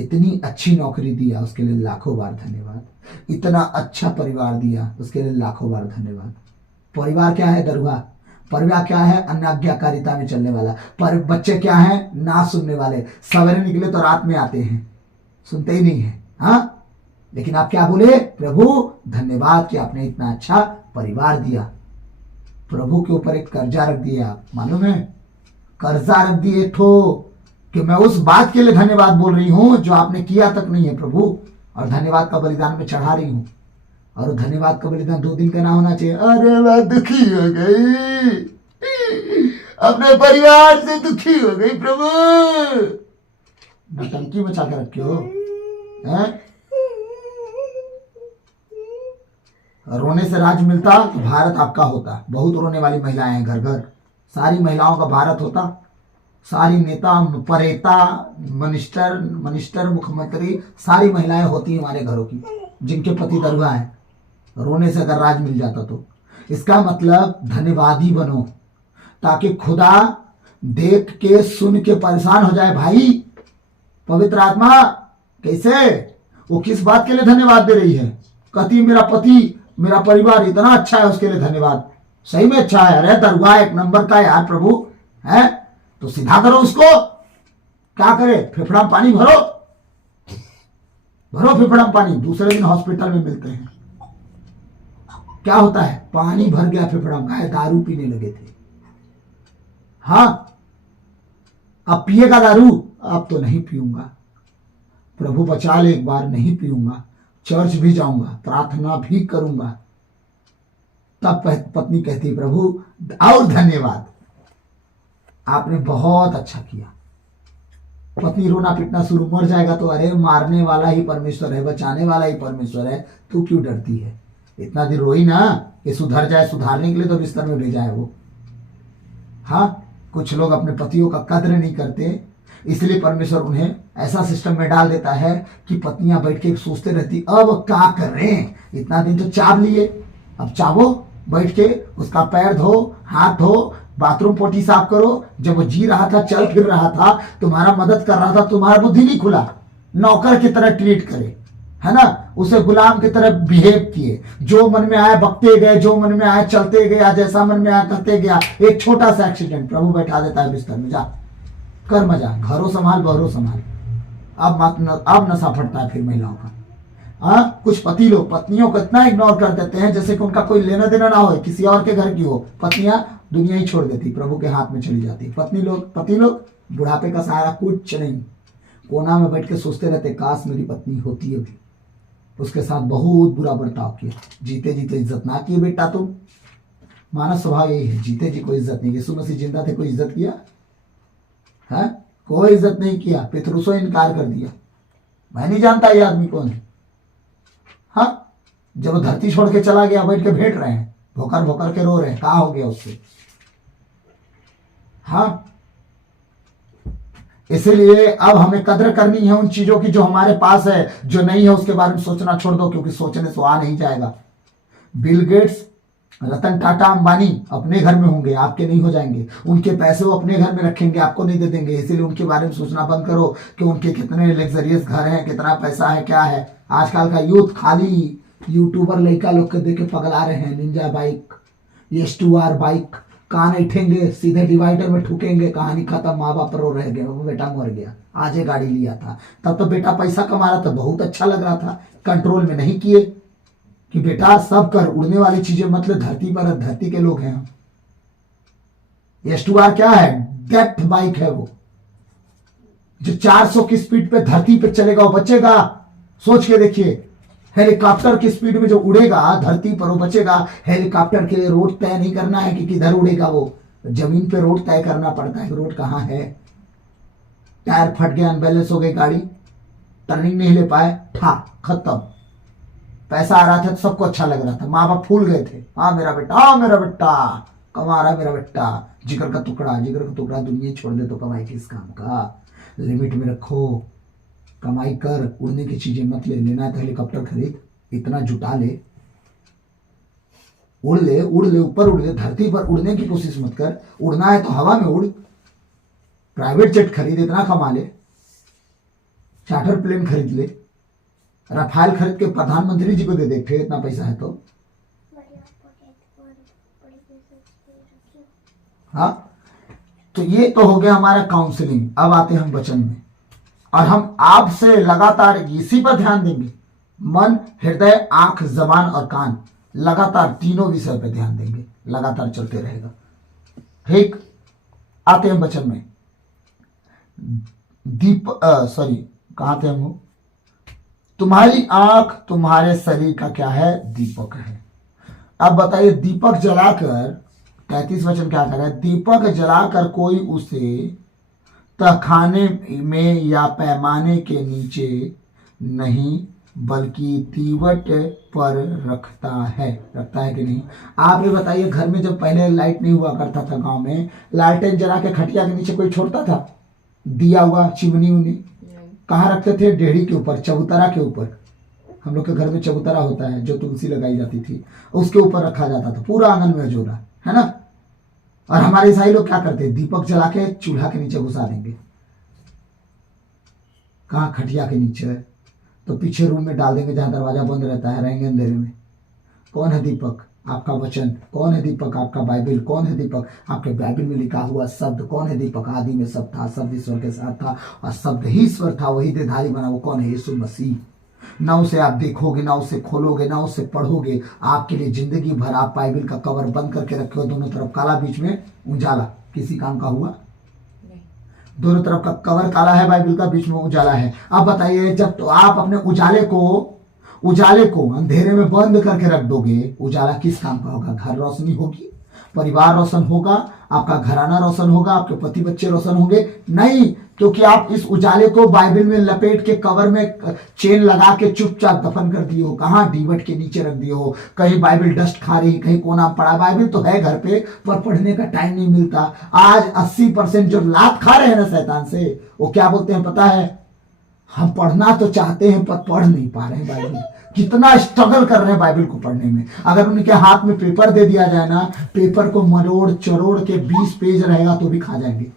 इतनी अच्छी नौकरी दिया उसके लिए लाखों बार धन्यवाद, इतना अच्छा परिवार दिया उसके लिए लाखों बार धन्यवाद। परिवार क्या है? दरुआ। परिवार क्या है? अनाज्ञाकारिता में चलने वाला। पर बच्चे क्या है? ना सुनने वाले। सवेरे निकले तो रात में आते हैं, सुनते ही नहीं है। हाँ, लेकिन आप क्या बोले? प्रभु धन्यवाद कि आपने इतना अच्छा परिवार दिया। प्रभु के ऊपर एक कर्जा रख दिया, आप मालूम है? कर्जा रख दिए तो कि मैं उस बात के लिए धन्यवाद बोल रही हूं जो आपने किया तक नहीं है प्रभु, और धन्यवाद का बलिदान में चढ़ा रही हूं। और धन्यवाद का बलिदान 2 दिन का ना होना चाहिए। अरे मैं दुखी हो गई, अपने परिवार से दुखी हो गई प्रभु। नौटंकी मचा के रखे हो हैं? रोने से राज मिलता तो भारत आपका होता। बहुत रोने वाली महिलाएं हैं घर घर, सारी महिलाओं का भारत होता। सारी नेता, परेता, मिनिस्टर, मुख्यमंत्री, सारी महिलाएं होती हैं हमारे घरों की, जिनके पति दरुआ है। रोने से अगर राज मिल जाता तो इसका मतलब धन्यवादी बनो, ताकि खुदा देख के सुन के परेशान हो जाए। भाई पवित्र आत्मा कैसे, वो किस बात के लिए धन्यवाद दे रही है? कहती मेरा पति, मेरा परिवार इतना अच्छा है, उसके लिए धन्यवाद। सही में अच्छा है। अरे दरुआ 1 नंबर का यार प्रभु है, तो सीधा करो उसको। क्या करे? फेफड़ा में पानी भरो, भरो फेफड़ा में पानी। दूसरे दिन हॉस्पिटल में मिलते हैं, क्या होता है? पानी भर गया फेफड़ा में, गाय दारू पीने लगे थे। हाँ, अब पिएगा दारू? अब तो नहीं पीऊंगा, प्रभु बचा ले, एक बार नहीं पीऊंगा, चर्च भी जाऊंगा, प्रार्थना भी करूंगा। तब पत्नी कहती प्रभु और धन्यवाद, आपने बहुत अच्छा किया। पत्नी रोना पिटना शुरू, मर जाएगा तो अरे मारने वाला ही परमेश्वर है, बचाने वाला ही परमेश्वर है, तू क्यों डरती है? इतना दिन रोई ना कि सुधर जाए, सुधारने के लिए तो बिस्तर में भेजा है वो। हाँ, कुछ लोग अपने पतियों का कद्र नहीं करते, इसलिए परमेश्वर उन्हें ऐसा सिस्टम में डाल देता है कि पत्नियां बैठ के सोचते रहती अब क्या कर रहे हैं, इतना दिन तो चाव लिए, अब चावो, बैठ के उसका पैर धो, हाथ धो, बाथरूम पोटी साफ करो। जब वो जी रहा था, चल फिर रहा था, तुम्हारा मदद कर रहा था, तुम्हारा बुद्धि नहीं खुला, नौकर की तरह ट्रीट करे, है ना? उसे गुलाम की तरह बिहेव किए, जो मन में आया बकते गए, जो मन में आया चलते गया, जैसा मन में आया करते गया। एक छोटा सा एक्सीडेंट, प्रभु बैठा देता है बिस्तर में, जा कर मजा, घरों संभाल, बहरों संभाल। अब नशा फटता है फिर महिलाओं का। कुछ पति लोग पत्नियों को इतना इग्नोर कर देते हैं जैसे कि उनका कोई लेना देना ना हो, किसी और के घर की हो। पत्नियां दुनिया ही छोड़ देती, प्रभु के हाथ में चली जाती। पति लोग बुढ़ापे का सहारा कुछ नहीं, कोना में बैठ के सोचते रहते काश मेरी पत्नी होती अभी, उसके साथ बहुत बुरा बर्ताव किया, जीते जीते इज्जत ना की बेटा तुम। मानव स्वभाव यही है, जीते जी कोई इज्जत नहीं। यीशु मसीह जिंदा थे, कोई इज्जत किया है? कोई इज्जत नहीं किया। पितरुसो इनकार कर दिया, मैं नहीं जानता ये आदमी कौन है। हाँ, जब वो धरती छोड़ के चला गया, बैठ के भेंट रहे हैं, भोकर भोकर के रो रहे हैं, कहा हो गया उससे। हाँ, इसलिए अब हमें कदर करनी है उन चीजों की जो हमारे पास है। जो नहीं है उसके बारे में सोचना छोड़ दो, क्योंकि सोचने से आ नहीं जाएगा। बिल गेट्स, रतन टाटा, अंबानी अपने घर में होंगे, आपके नहीं हो जाएंगे। उनके पैसे वो अपने घर में रखेंगे, आपको नहीं दे देंगे। इसीलिए उनके बारे में सोचना बंद करो कि उनके कितने लग्जरियस घर हैं, कितना पैसा है, क्या है। आजकल का यूथ खाली यूट्यूबर लड़का लोग के देख के पगला रहे हैं। निंजा बाइक, S2R बाइक, कान ऐठेंगे, सीधे डिवाइडर में ठुकेंगे, कहानी खत्म। माँ बाप रो रह गए, वो बेटा मर गया, आज ये गाड़ी लिया था। तब तो बेटा पैसा कमा रहा था, बहुत अच्छा लग रहा था, कंट्रोल में नहीं किए कि बेटा सब कर, उड़ने वाली चीजें मतलब धरती पर, धरती के लोग हैं हम। S2R क्या है? डेप्थ बाइक है वो, जो 400 की स्पीड पे धरती पे चलेगा, वो बचेगा? सोच के देखिए, हेलीकॉप्टर की स्पीड में जो उड़ेगा धरती पर, वो बचेगा? हेलीकॉप्टर के लिए रोड तय नहीं करना है कि किधर उड़ेगा, वो जमीन पे रोड तय करना पड़ता है, रोड कहाँ है। टायर फट गया, अनबैलेंस हो गई गाड़ी, टर्निंग नहीं ले पाए, ठा खत्म। पैसा आ रहा था तो सबको अच्छा लग रहा था, माँ बाप फूल गए थे, हाँ मेरा बेटा, हाँ मेरा बेटा कमा रहा है, मेरा बेटा। जिगर का टुकड़ा, जिगर का टुकड़ा दुनिया छोड़ दे तो कमाई किस काम का? लिमिट में रखो, कमाई कर, उड़ने की चीजें मत ले। लेना है तो हेलीकॉप्टर खरीद, इतना जुटा ले, उड़ ले, उड़ ले, ऊपर उड़ ले, धरती पर उड़ने की कोशिश मत कर। उड़ना है तो हवा में उड़, प्राइवेट जेट खरीद, इतना कमा ले, चार्टर प्लेन खरीद ले, राफेल खरीद के प्रधानमंत्री जी को दे दे, फिर इतना पैसा है तो। हाँ, तो ये तो हो गया हमारा काउंसलिंग। अब आते हैं हम वचन में, और हम आपसे लगातार इसी पर ध्यान देंगे। मन, हृदय, आंख, जबान और कान, लगातार तीनों विषय पे ध्यान देंगे, लगातार चलते रहेगा। ठीक, आते हैं वचन में। कहाँ थे हम? तुम्हारी आंख तुम्हारे शरीर का क्या है? दीपक है। अब बताइए, दीपक जलाकर, 33 वचन क्या कर रहा है? दीपक जलाकर कोई उसे तहखाने में या पैमाने के नीचे नहीं बल्कि दीवट पर रखता है कि नहीं? आप ये बताइए, घर में जब पहले लाइट नहीं हुआ करता था गांव में, लालटेन जला के खटिया के नीचे कोई छोड़ता था? दिया हुआ चिमनी उनी कहाँ रखते थे? डेढ़ी के ऊपर, चबूतरा के ऊपर। हम लोग के घर में चबूतरा होता है जो तुलसी लगाई जाती थी, उसके ऊपर रखा जाता था, पूरा आंगन में जोड़ा है ना। और हमारे ईसाई लोग क्या करते हैं? दीपक जला के चूल्हा के नीचे घुसा देंगे। कहाँ? खटिया के नीचे, तो पीछे रूम में डाल देंगे जहां दरवाजा बंद रहता है, रहेंगे अंधेरे में। कौन है दीपक? आपका वचन। कौन है दीपक? आपका बाइबल। कौन है दीपक? आपके बाइबल में लिखा हुआ शब्द। कौन है दीपक? आदि में सब था, शब्द ईश्वर के साथ था और शब्द ही ईश्वर था, वही देहधारी बना। वो कौन है? यीशु मसीह। ना उसे आप देखोगे, ना उसे खोलोगे, ना उसे पढ़ोगे, आपके लिए जिंदगी भर आप बाइबल का कवर बंद करके रखे हो, दोनों तरफ काला, बीच में उजाला, किसी काम का हुआ? दोनों तरफ का कवर काला है बाइबल का, बीच में उजाला है। अब बताइए, जब तो आप अपने उजाले को अंधेरे में बंद करके रख दोगे, उजाला किस काम का होगा? घर रोशनी होगी, परिवार रोशन होगा, आपका घराना रोशन होगा, आपके पति बच्चे रोशन होंगे? नहीं, क्योंकि आप इस उजाले को बाइबल में लपेट के कवर में चेन लगा के चुपचाप दफन कर दिए हो। कहाँ? डीवट के नीचे रख दिए हो। कहीं बाइबल डस्ट खा रही, कहीं कोना पड़ा। बाइबल तो है घर पे, पर पढ़ने का टाइम नहीं मिलता। आज 80% जो लात खा रहे हैं ना शैतान से, वो क्या बोलते हैं पता है? हम पढ़ना तो चाहते हैं पर पढ़ नहीं पा रहे हैं बाइबल। कितना स्ट्रगल कर रहे हैं बाइबल को पढ़ने में। अगर उनके हाथ में पेपर दे दिया जाए ना, पेपर को मरोड़ चरोड़ के 20 पेज रहेगा तो भी खा जाएंगे।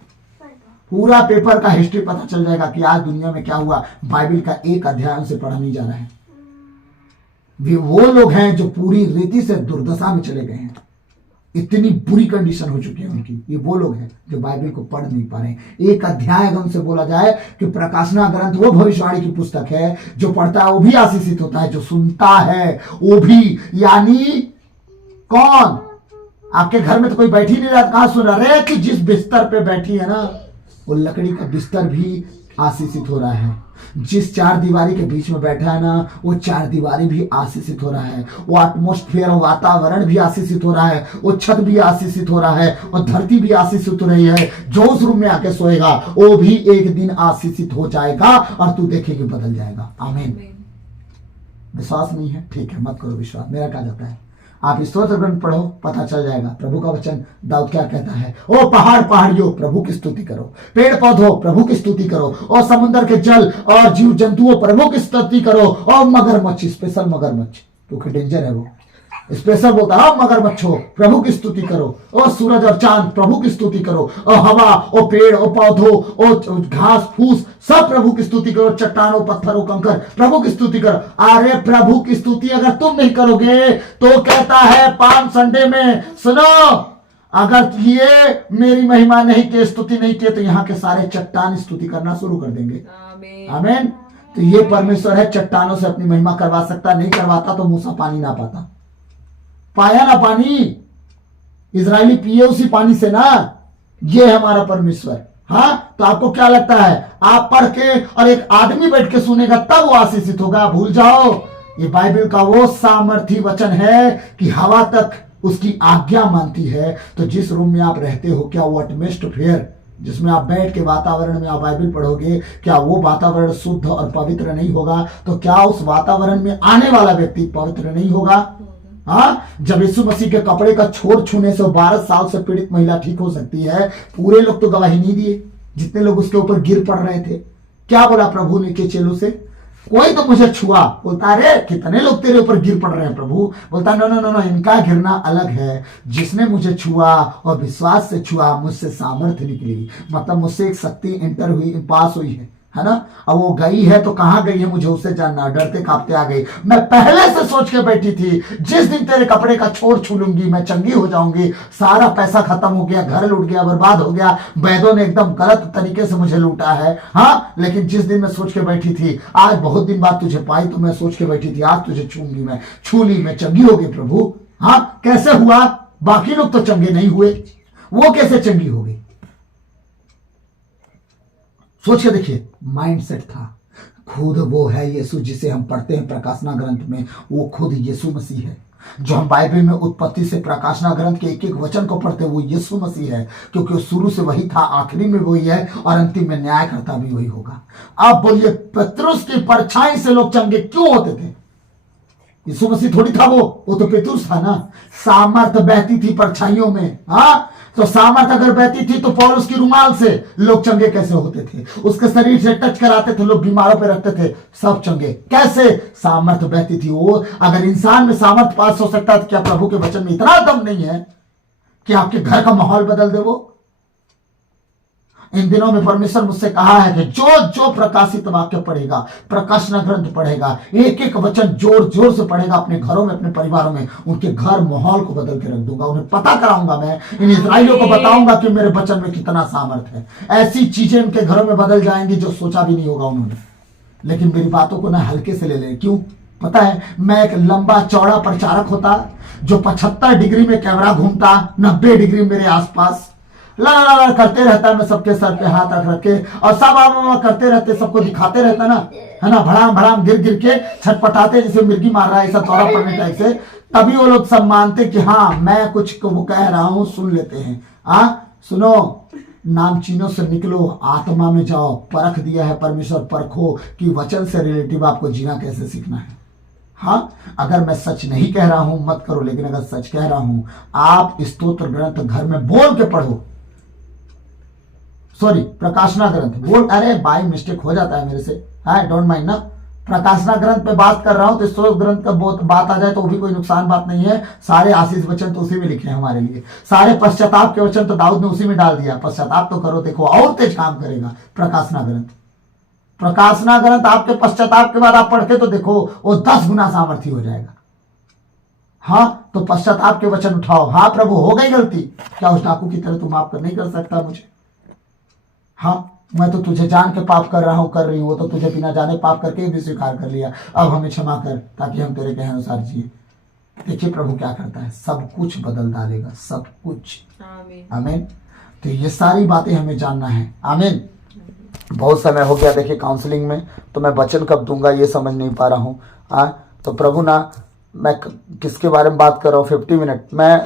पूरा पेपर का हिस्ट्री पता चल जाएगा कि आज दुनिया में क्या हुआ। बाइबल का एक अध्याय से पढ़ा नहीं जा रहा है। वो लोग हैं जो पूरी रीति से दुर्दशा में चले गए हैं, इतनी बुरी कंडीशन हो चुकी है उनकी। ये वो लोग हैं जो बाइबल को पढ़ नहीं पा रहे हैं। एक अध्याय अगर उनसे बोला जाए कि प्रकाशना ग्रंथ वो भविष्यवाणी की पुस्तक है, जो पढ़ता है वो भी आशीषित होता है, जो सुनता है वो भी। यानी कौन? आपके घर में तो कोई बैठी नहीं रहा, कहां सुन रहा है? कि जिस बिस्तर पे बैठी है ना, वो लकड़ी का बिस्तर भी आशीषित हो रहा है। जिस चार दीवारी के बीच में बैठा है ना, वो चार दीवारी भी आशीषित हो रहा है। वो एटमॉस्फेयर, वातावरण भी आशीषित हो रहा है। वो छत भी आशीषित हो रहा है और धरती भी आशीषित हो रही है। जो उस रूम में आके सोएगा वो भी एक दिन आशीषित हो जाएगा और तू देखेगी बदल जाएगा। आमीन। विश्वास नहीं है? ठीक है, मत करो विश्वास। मेरा क्या जाता है, आप स्तोत्र ग्रंथ पढ़ो, पता चल जाएगा। प्रभु का वचन दाऊद क्या कहता है? ओ पहाड़ पहाड़ियों प्रभु की स्तुति करो, पेड़ पौधों प्रभु की स्तुति करो, और समुद्र के जल और जीव जंतुओं प्रभु की स्तुति करो, और मगरमच्छ, स्पेशल मगरमच्छ क्योंकि डेंजर है वो, स्पेशल बोलता है मगरमच्छ हो प्रभु की स्तुति करो, और सूरज और चांद प्रभु की स्तुति करो, और हवा और पेड़ और पौधों और घास फूस सब प्रभु की स्तुति करो, चट्टानों पत्थरों कंकर प्रभु की स्तुति करो। अरे प्रभु की स्तुति अगर तुम नहीं करोगे तो कहता है पाम संडे में, सुनो, अगर ये मेरी महिमा नहीं की, स्तुति नहीं की, तो यहाँ के सारे चट्टान स्तुति करना शुरू कर देंगे। आमीन। तो ये परमेश्वर है, चट्टानों से अपनी महिमा करवा सकता, नहीं करवाता तो मूसा पानी ना पाता, पाया ना पानी, इजरायली पिए उसी पानी से ना। ये हमारा परमेश्वर। हाँ, तो आपको क्या लगता है, आप पढ़ के और एक आदमी बैठ के सुनेगा तब वो आशीषित होगा? भूल जाओ। ये बाइबल का वो सामर्थी वचन है कि हवा तक उसकी आज्ञा मानती है। तो जिस रूम में आप रहते हो, क्या वो एटमॉस्फेयर जिसमें आप बैठ के वातावरण में आप बाइबल पढ़ोगे, क्या वो वातावरण शुद्ध और पवित्र नहीं होगा? तो क्या उस वातावरण में आने वाला व्यक्ति पवित्र नहीं होगा? हाँ, जब यीशु मसीह के कपड़े का छोर छूने से 12 साल से पीड़ित महिला ठीक हो सकती है, पूरे लोग तो गवाही नहीं दिए, जितने लोग उसके ऊपर गिर पड़ रहे थे। क्या बोला प्रभु ने के चेलों से? कोई तो मुझे छुआ। बोलता अरे कितने लोग तेरे ऊपर गिर पड़ रहे हैं प्रभु? बोलता नो नो नो नो, इनका गिरना अलग है। जिसने मुझे छुआ और विश्वास से छुआ, मुझसे सामर्थ्य निकली, मतलब मुझसे एक शक्ति इंटर हुई, पास हुई है। है ना। अब वो गई है तो कहाँ गई है मुझे उससे जानना, डरते कांपते आ गई। मैं पहले से सोच के बैठी थी जिस दिन तेरे कपड़े का छोर छू लूंगी मैं चंगी हो जाऊंगी। सारा पैसा खत्म हो गया, घर लूट गया, बर्बाद हो गया, वैदों ने एकदम गलत तरीके से मुझे लूटा है। हाँ, लेकिन जिस दिन मैं सोच के बैठी थी, आज बहुत दिन बाद तुझे पाई तो मैं सोच के बैठी थी आज तुझे छूंगी, मैं छू ली, मैं चंगी हो गई प्रभु। हाँ, कैसे हुआ? बाकी लोग तो चंगे नहीं हुए, वो कैसे चंगी हो गई? सोच के देखिए, माइंडसेट था। खुद वो है यीशु जिसे हम पढ़ते हैं प्रकाशना ग्रंथ में, वो खुद यीशु मसीह है। जो हम बाइबल में उत्पत्ति से प्रकाशना ग्रंथ के एक एक वचन को पढ़ते हैं वो यीशु मसीह है, क्योंकि वो शुरू से वही था, आखिरी में वही है और अंतिम में न्यायकर्ता भी वही होगा। आप बोलिए, पतरस की परछाई से लोग चंगे क्यों होते थे? यीशु मसीह थोड़ी था वो तो पेतरुस था ना। सामर्थ बहती थी परछाइयों में। हाँ, तो सामर्थ अगर बहती थी तो पौलुस की रुमाल से लोग चंगे कैसे होते थे? उसके शरीर से टच कराते थे, लोग बीमारों पे रखते थे, सब चंगे कैसे? सामर्थ बहती थी। वो अगर इंसान में सामर्थ पास हो सकता है तो क्या प्रभु के वचन में इतना दम नहीं है कि आपके घर का माहौल बदल दे? वो इन दिनों में परमेश्वर मुझसे कहा है कि जो जो प्रकाशित वाक्य पढ़ेगा, प्रकाशना ग्रंथ पढ़ेगा, एक एक वचन जोर जोर से पढ़ेगा अपने घरों में, अपने परिवारों में, उनके घर माहौल को बदल के रख दूंगा। उन्हें पता कराऊंगा, मैं इन इस्राएलियों को बताऊंगा कि मेरे वचन में कितना सामर्थ है। ऐसी चीजें उनके घरों में बदल जाएंगी जो सोचा भी नहीं होगा उन्होंने। लेकिन मेरी बातों को ना हल्के से ले लें। क्यों? पता है, मैं एक लंबा चौड़ा प्रचारक होता जो 75 डिग्री में कैमरा घूमता, 90 डिग्री मेरे आसपास ला ला ला करते रहता, मैं सबके सर पे हाथ रख के और सब करते रहते, सबको दिखाते रहता ना, है ना, भड़ाम भड़ाम गिर गिर के छटपटाते जैसे मिर्गी मार रहा है, ऐसा दौरा पड़ने टाइप से। तभी वो लोग सब मानते कि हाँ मैं कुछ वो कह रहा हूं, सुन लेते हैं। सुनो, नामचीनों से निकलो, आत्मा में जाओ। परख दिया है परमेश्वर, परखो कि वचन से रिलेटिव आपको जीना कैसे सीखना है। हाँ, अगर मैं सच नहीं कह रहा हूं मत करो, लेकिन अगर सच कह रहा हूं, आप स्तोत्र ग्रंथ घर में बोल के पढ़ो। सॉरी, प्रकाशना ग्रंथ बोल, अरे बाय मिस्टेक हो जाता है मेरे से, हाँ डोंट माइंड ना। प्रकाशना ग्रंथ पे बात कर रहा हूं तो स्तोत्र ग्रंथ का बात आ जाए तो भी कोई नुकसान बात नहीं है। सारे आशीष वचन तो उसी में लिखे हैं हमारे लिए, सारे पश्चाताप के वचन तो दाऊद ने उसी में डाल दिया। पश्चाताप तो करो, देखो और तेज काम करेगा प्रकाशना ग्रंथ। प्रकाशना ग्रंथ आपके पश्चाताप के बाद आप पढ़ के तो देखो, वो 10 गुना सामर्थ्य हो जाएगा। हाँ, तो पश्चाताप के वचन उठाओ। हाँ प्रभु, हो गई गलती, क्या उस डाकू की तरह तुम माफ कर नहीं कर सकता मुझे? हाँ, मैं तो तुझे जान के पाप कर रहा हूं, कर रही हूं, वो तो तुझे बिना जाने पाप करके भी स्वीकार कर लिया, अब हमें क्षमा कर ताकि हम तेरे कहे अनुसार जिए। देखिए प्रभु क्या करता है, सब कुछ बदल डालेगा, सब कुछ। आमीन। तो ये सारी बातें हमें जानना है। आमीन। बहुत समय हो गया देखिए काउंसलिंग में, तो मैं वचन कब दूंगा ये समझ नहीं पा रहा हूँ। तो प्रभु ना, मैं किसके बारे में बात कर रहा हूँ? 50 मिनट, मैं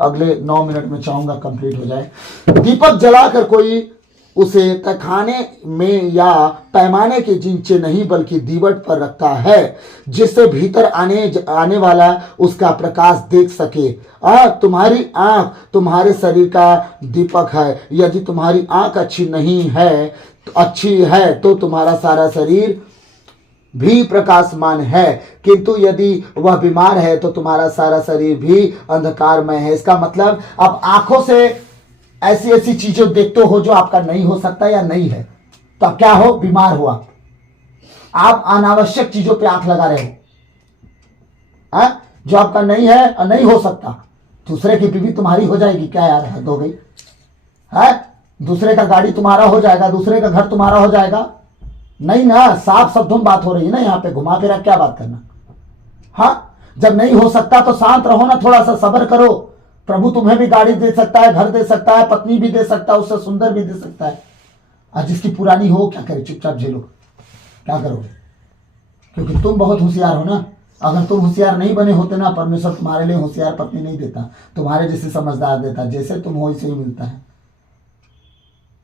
अगले 9 मिनट में चाहूंगा कंप्लीट हो जाए। दीपक जलाकर कोई उसे तखाने में या पैमाने के जिंचे नहीं बल्कि दीवट पर रखता है, जिससे भीतर आने वाला उसका प्रकाश देख सके। तुम्हारी आंख तुम्हारे शरीर का दीपक है। यदि तुम्हारी आंख अच्छी है तो तुम्हारा सारा शरीर भी प्रकाशमान है, किंतु यदि वह बीमार है तो तुम्हारा सारा शरीर भी अंधकारमय है। इसका मतलब, अब आंखों से ऐसी ऐसी चीजें देखते हो जो आपका नहीं हो सकता या नहीं है, तो क्या हो? बीमार हुआ। आप अनावश्यक चीजों पे आंख लगा रहे हो, जो आपका नहीं है और नहीं हो सकता। दूसरे की बीवी तुम्हारी हो जाएगी, क्या यार हद हो गई है? दूसरे का गाड़ी तुम्हारा हो जाएगा, दूसरे का घर तुम्हारा हो जाएगा? नहीं ना, साफ शब्दों में बात हो रही है ना यहाँ पे, घुमा फिरा क्या बात करना। हाँ, जब नहीं हो सकता तो शांत रहो ना, थोड़ा सा सब्र करो। प्रभु तुम्हें भी गाड़ी दे सकता है, घर दे सकता है, पत्नी भी दे सकता है, उससे सुंदर भी दे सकता है। और जिसकी पुरानी हो, क्या करे? चुपचाप झेलो, क्या करोगे? क्योंकि तुम बहुत होशियार हो ना। अगर तुम होशियार नहीं बने होते ना, परमेश्वर तुम्हारे लिए होशियार पत्नी नहीं देता, तुम्हारे जैसे समझदार देता। जैसे तुम हो वैसे ही मिलता है।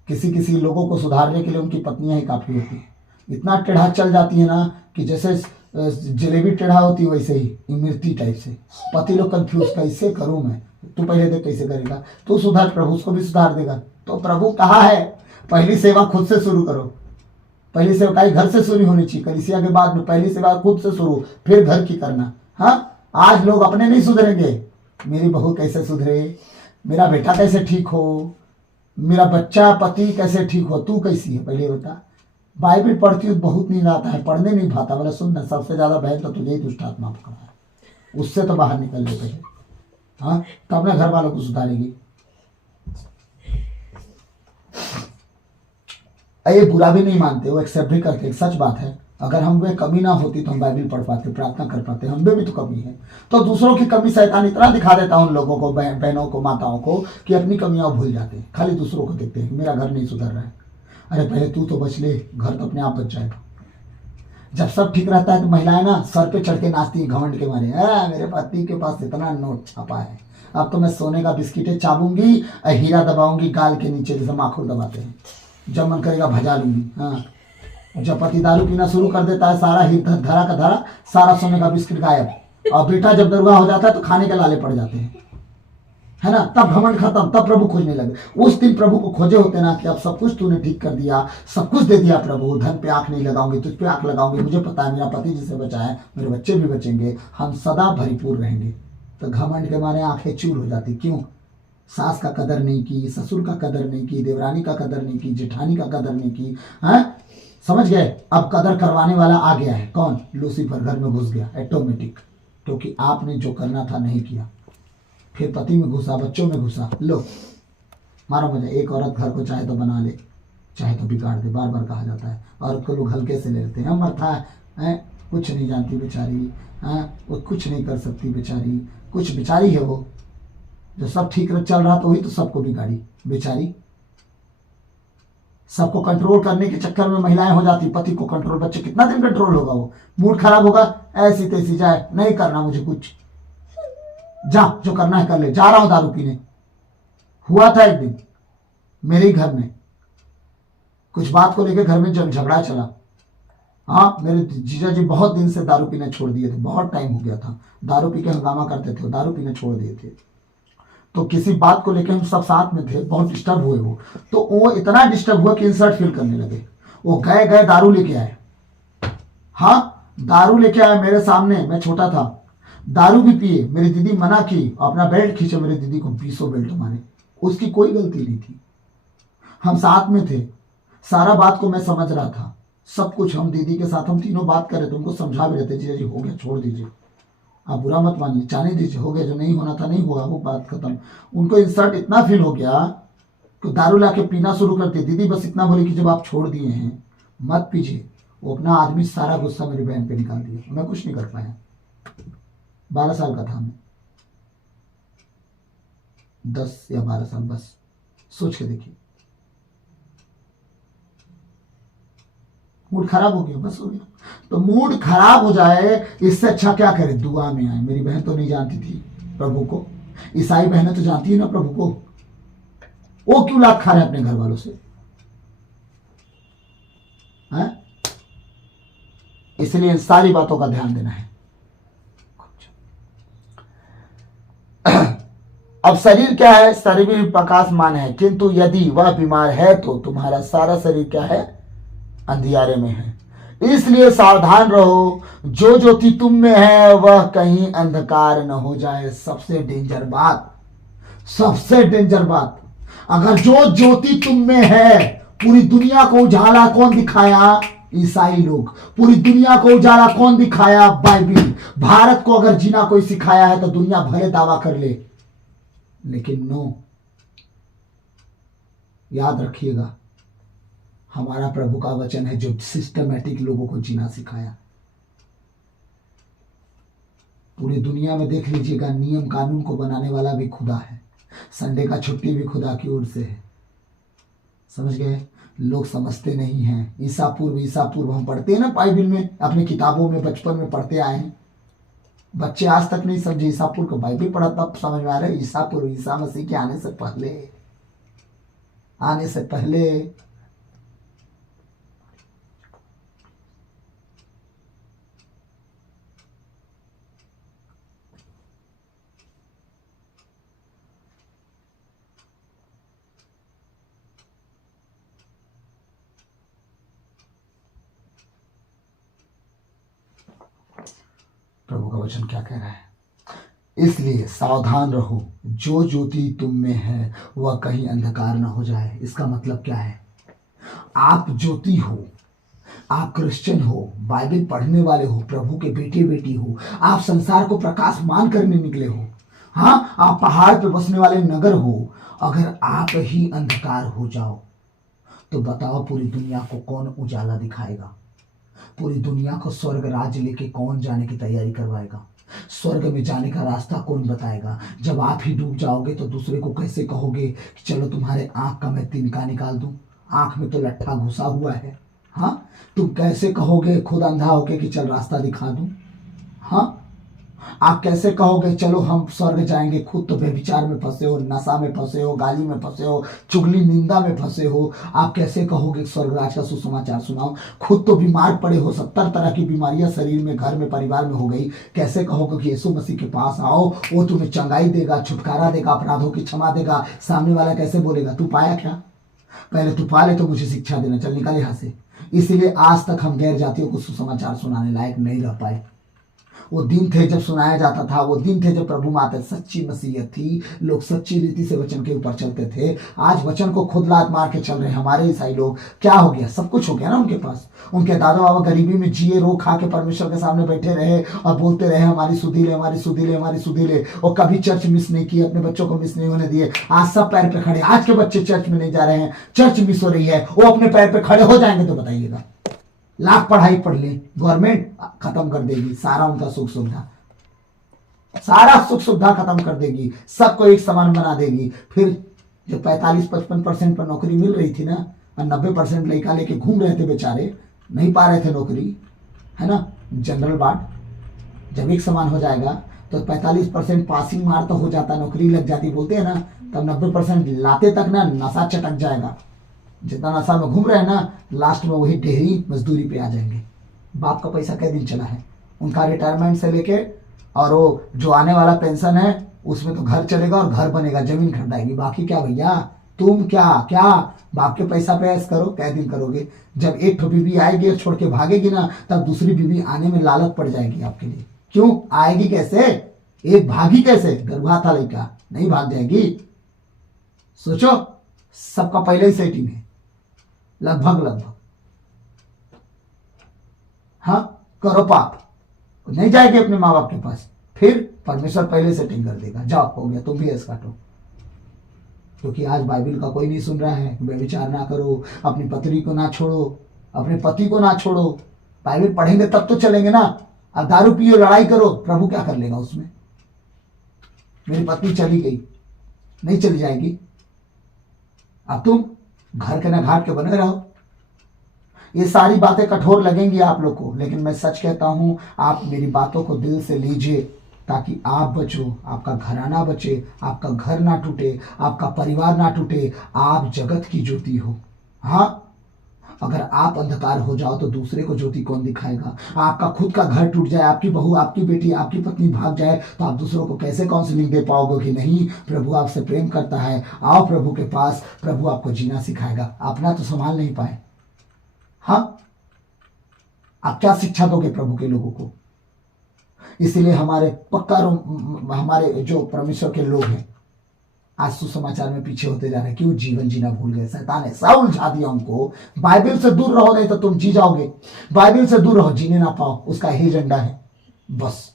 किसी किसी लोगों को सुधारने के लिए उनकी पत्नियां ही काफी होती है। इतना टेढ़ा चल जाती है ना कि जैसे जलेबी टेढ़ा होती है वैसे ही इमरती टाइप से। पति लोग कंफ्यूज, कैसे करूं मैं? तू पहले देख कैसे करेगा, तू सुधार, प्रभु उसको भी सुधार देगा। तो प्रभु कहा है, पहली सेवा खुद से शुरू करो। पहली सेवकाई घर से शुरू होनी चाहिए। कलीसिया के बाद में पहली सेवा खुद से शुरू, फिर घर की करना। हाँ, आज लोग अपने नहीं सुधरेंगे। मेरी बहू कैसे सुधरे, मेरा बेटा कैसे ठीक हो, मेरा बच्चा पति कैसे ठीक हो, तू कैसी है पहले बता। बाइबल पढ़ती हूँ बहुत नींद आता है, पढ़ने नहीं पाता। बोला सुन ना, सबसे ज्यादा बहन तो तुझे ही दुष्ट आत्मा पकड़ा है, उससे तो बाहर निकल ले पहले। हाँ, तो अपने घर वालों को सुधारेगी। ये बुरा भी नहीं मानते, वो एक्सेप्ट भी करते। एक सच बात है, अगर हम में कमी ना होती तो हम बाइबल पढ़ पाते, प्रार्थना कर पाते। हम में भी तो कमी है। तो दूसरों की कमी शैतान इतना दिखा देता है उन लोगों को, बहनों को, माताओं को, कि अपनी कमियां भूल जाते हैं, खाली दूसरों को देखते हैं। मेरा घर नहीं सुधर रहा है। अरे पहले तू तो बच ले, घर तो अपने आप बच जाएगा। जब सब ठीक रहता है तो महिलाएं ना सर पे चढ़ के नाचती है घमंड के मारे, मेरे पति के पास इतना नोट छापा है, अब तो मैं सोने का बिस्किटें चाबूंगी, हीरा दबाऊंगी गाल के नीचे, जैसे माखूर दबाते हैं, जब मन करेगा भजा लूंगी। हाँ, जब पति दारू पीना शुरू कर देता है, सारा ही धरा का धरा, सारा सोने का बिस्किट गायब। और बेटा जब दरुआ हो जाता है तो खाने के लाले पड़ जाते हैं, है ना, तब घमंड खत्म, तब प्रभु खोजने लगे। उस दिन प्रभु को खोजे होते ना कि अब सब कुछ तूने ठीक कर दिया, सब कुछ दे दिया प्रभु, धन पे आंख नहीं लगाऊंगी, तुझ पे आंख लगाऊंगी, मुझे पता है मेरा पति जिसे बचा है मेरे बच्चे भी बचेंगे, हम सदा भरपूर रहेंगे। तो घमंड के मारे आंखें चूर हो जाती। क्यों? सास का कदर नहीं की, ससुर का कदर नहीं की, देवरानी का कदर नहीं की, जेठानी का कदर नहीं की। हैं, समझ गए? अब कदर करवाने वाला आ गया है। कौन? लूसीफर घर में घुस गया ऑटोमेटिक, क्योंकि आपने जो करना था नहीं किया। फिर पति में घुसा, बच्चों में घुसा, लो मारो मुझे। एक औरत घर को चाहे तो बना ले, चाहे तो बिगाड़ दे। बार बार कहा जाता है, औरत को लोग हल्के से ले लेते हैं। मरता है, कुछ नहीं जानती बेचारी, वो कुछ नहीं कर सकती बेचारी, कुछ बेचारी है वो। जो सब ठीक चल रहा तो वही तो सबको बिगाड़ी बेचारी। सबको कंट्रोल करने के चक्कर में महिलाएं हो जाती, पति को कंट्रोल। बच्चे कितना दिन कंट्रोल होगा? वो मूड खराब होगा, ऐसी तैसी जाए, नहीं करना मुझे कुछ, जा जो करना है कर ले, जा रहा हूं दारू पीने। हुआ था एक दिन मेरे ही घर में, कुछ बात को लेकर घर में जब झगड़ा चला। हाँ, मेरे जीजा जी बहुत दिन से दारू पीना छोड़ दिए थे, बहुत टाइम हो गया था, दारू पी के हंगामा करते थे, दारू पीना छोड़ दिए थे। तो किसी बात को लेकर हम सब साथ में थे, बहुत डिस्टर्ब हुए वो। तो वो इतना डिस्टर्ब हुआ कि इंसल्ट फील करने लगे। वो गए दारू लेके आए। हाँ, दारू लेके आए मेरे सामने, मैं छोटा था, दारू भी पिए। मेरी दीदी मना की, अपना बेल्ट खींचे, मेरी दीदी को 20 बेल्ट मारे। उसकी कोई गलती नहीं थी, हम साथ में थे, सारा बात को मैं समझ रहा था, सब कुछ। हम दीदी के साथ हम तीनों बात कर रहे थे, उनको समझा भी रहे थे, जीजा जी हो गया, छोड़ दीजिए, आप बुरा मत मानिए, जाने दीजिए, हो गया, जो नहीं होना था नहीं हुआ, वो बात खत्म। उनको इंसल्ट इतना फील हो गया कि दारू ला के पीना शुरू कर दिया। दीदी बस इतना बोली कि जब आप छोड़ दिए हैं मत पीजिए। वो अपना आदमी सारा गुस्सा मेरी बहन पे निकाल दिया, मैं कुछ नहीं कर पाया। 12 साल का था मैं, 10 या 12 साल, बस सोच के देखिए। मूड खराब हो गया, बस हो गया। तो मूड खराब हो जाए, इससे अच्छा क्या करे? दुआ में आए। मेरी बहन तो नहीं जानती थी प्रभु को, ईसाई बहनें तो जानती है ना प्रभु को। वो क्यों लात खा रहे अपने घर वालों से? इसलिए इन सारी बातों का ध्यान देना है। अब शरीर क्या है? शरीर प्रकाशमान है, किंतु यदि वह बीमार है तो तुम्हारा सारा शरीर क्या है? अंधियारे में है। इसलिए सावधान रहो, जो ज्योति तुम में है वह कहीं अंधकार न हो जाए। सबसे डेंजर बात, सबसे डेंजर बात, अगर जो ज्योति तुम में है, पूरी दुनिया को उजाला कौन दिखाया? ईसाई लोग। पूरी दुनिया को उजाला कौन दिखाया? बाइबिल। भारत को अगर जीना कोई सिखाया है तो दुनिया भले दावा कर ले, लेकिन नो, याद रखिएगा, हमारा प्रभु का वचन है जो सिस्टमैटिक लोगों को जीना सिखाया। पूरी दुनिया में देख लीजिएगा, नियम कानून को बनाने वाला भी खुदा है, संडे का छुट्टी भी खुदा की ओर से है। समझ गए? लोग समझते नहीं हैं। ईसा पूर्व हम पढ़ते हैं ना बाइबिल में, अपनी किताबों में बचपन में पढ़ते आए हैं। बच्चे आज तक नहीं समझे ईसा पूर्व को। बाइबिल पढ़ा तब समझ में आ रहा है ईसा पूर्व, ईसा मसीह के आने से पहले। प्रभु का वचन क्या कह रहा है? इसलिए सावधान रहो, जो ज्योति तुम में है वह कहीं अंधकार न हो जाए। इसका मतलब क्या है? आप ज्योति हो, आप क्रिश्चियन हो, बाइबल पढ़ने वाले हो, प्रभु के बेटे बेटी हो, आप संसार को प्रकाशमान करने निकले हो, हाँ आप पहाड़ पे बसने वाले नगर हो, अगर आप ही अंधकार हो जाओ तो बताओ पूरी दुनिया को कौन उजाला दिखाएगा? पूरी दुनिया को स्वर्ग राज्य लेके कौन जाने की तैयारी करवाएगा? स्वर्ग में जाने का रास्ता कौन बताएगा? जब आप ही डूब जाओगे तो दूसरे को कैसे कहोगे कि चलो तुम्हारे आंख का मैं तिनका निकाल दूं? आंख में तो लट्ठा घुसा हुआ है। हाँ, तुम कैसे कहोगे खुद अंधा होके कि चल रास्ता दिखा दूं? हाँ, आप कैसे कहोगे चलो हम स्वर्ग जाएंगे, खुद तो व्यभिचार में फंसे हो, नशा में फंसे हो, गाली में फंसे हो, चुगली निंदा में फंसे हो। आप कैसे कहोगे स्वर्ग राज का सुसमाचार सुनाओ? खुद तो बीमार पड़े हो, 70 तरह की बीमारियां शरीर में, घर में, परिवार में हो गई। कैसे कहोगे कि यीशु मसीह के पास आओ, वो तुम्हें चंगाई देगा, छुटकारा देगा, अपराधों की क्षमा देगा? सामने वाला कैसे बोलेगा तू पाया क्या? पहले तू पा ले तो मुझे शिक्षा देना, चल निकल यहाँ से। इसीलिए आज तक हम गैर जातियों को सुसमाचार सुनाने लायक नहीं रह पाए। वो दिन थे जब सुनाया जाता था, वो दिन थे जब प्रभु माता सच्ची मसीहत थी, लोग सच्ची रीति से वचन के ऊपर चलते थे। आज वचन को खुद लात मार के चल रहे हैं हमारे ईसाई लोग। क्या हो गया? सब कुछ हो गया ना उनके पास। उनके दादा बाबा गरीबी में जिए, रो खा के परमेश्वर के सामने बैठे रहे और बोलते रहे हमारी सुधी ले, हमारी सुधी ले, हमारी सुधी ले। और कभी चर्च मिस नहीं किए, अपने बच्चों को मिस नहीं होने दिए। आज सब पैर पे खड़े। आज के बच्चे चर्च में नहीं जा रहे हैं, चर्च मिस हो रही है, वो अपने पैर पे खड़े हो जाएंगे तो बताइएगा। लाख पढ़ाई पढ़ ले, गवर्नमेंट खत्म कर देगी सारा उनका सुख सुविधा, सारा सुख सुविधा खत्म कर देगी, सबको एक समान बना देगी। फिर जो 45-55% पर नौकरी मिल रही थी ना, और 90% लड़का लेके घूम रहे थे बेचारे, नहीं पा रहे थे नौकरी, है ना, जनरल वार्ड जब एक समान हो जाएगा तो 45% पासिंग मार तो हो जाता, नौकरी लग जाती बोलते हैं ना, तब 90% लाते तक ना नशा चटक जाएगा। जितना नशा में घूम रहे हैं ना, लास्ट में वही डेहरी मजदूरी पे आ जाएंगे। बाप का पैसा कै दिन चला है उनका, रिटायरमेंट से लेके और वो जो आने वाला पेंशन है उसमें तो घर चलेगा और घर बनेगा, जमीन खरीदाएगी। बाकी क्या भैया, तुम क्या बाप के पैसा पे ऐश करो, कै दिन करोगे? जब एक ठो बीवी आएगी और छोड़ के भागेगी ना, तब दूसरी बीवी आने में लालच पड़ जाएगी आपके लिए। क्यों आएगी? कैसे एक भागी? कैसे? गरुआ था लड़का, नहीं भाग जाएगी? सोचो, सबका पहले ही सेटिंग है लगभग। हाँ, करो पाप, नहीं जाएगी अपने माँ बाप के पास, फिर परमेश्वर पहले सेटिंग कर देगा, जाओ हो गया, तुम भी ऐसा काटो। क्योंकि आज बाइबल का कोई नहीं सुन रहा है। व्यभिचार ना करो, अपनी पत्नी को ना छोड़ो, अपने पति को ना छोड़ो। बाइबल पढ़ेंगे तब तो चलेंगे ना। अब दारू पियो, लड़ाई करो, प्रभु क्या कर लेगा उसमें? मेरी पत्नी चली गई, नहीं चली जाएगी। अब तुम घर के ना घाट के बने रहो। ये सारी बातें कठोर लगेंगी आप लोग को, लेकिन मैं सच कहता हूं, आप मेरी बातों को दिल से लीजिए ताकि आप बचो, आपका घराना बचे, आपका घर ना टूटे, आपका परिवार ना टूटे, आप जगत की ज्योति हो। हाँ, अगर आप अंधकार हो जाओ तो दूसरे को ज्योति कौन दिखाएगा? आपका खुद का घर टूट जाए, आपकी बहू, आपकी बेटी, आपकी पत्नी भाग जाए, तो आप दूसरों को कैसे काउंसलिंग दे पाओगे कि नहीं प्रभु आपसे प्रेम करता है, आओ प्रभु के पास, प्रभु आपको जीना सिखाएगा। अपना तो संभाल नहीं पाए, हाँ, आप क्या शिक्षा दोगे प्रभु के लोगों को? इसीलिए हमारे जो परमेश्वर के लोग हैं आज सुसमाचार में पीछे होते जा रहे हैं। क्यों? जीवन जीना भूल गए। शैतान ऐसा उलझा दिया उनको। बाइबल से दूर रहो, नहीं तो तुम जी जाओगे। बाइबल से दूर रहो, जीने ना पाओ, उसका ही एजेंडा है बस।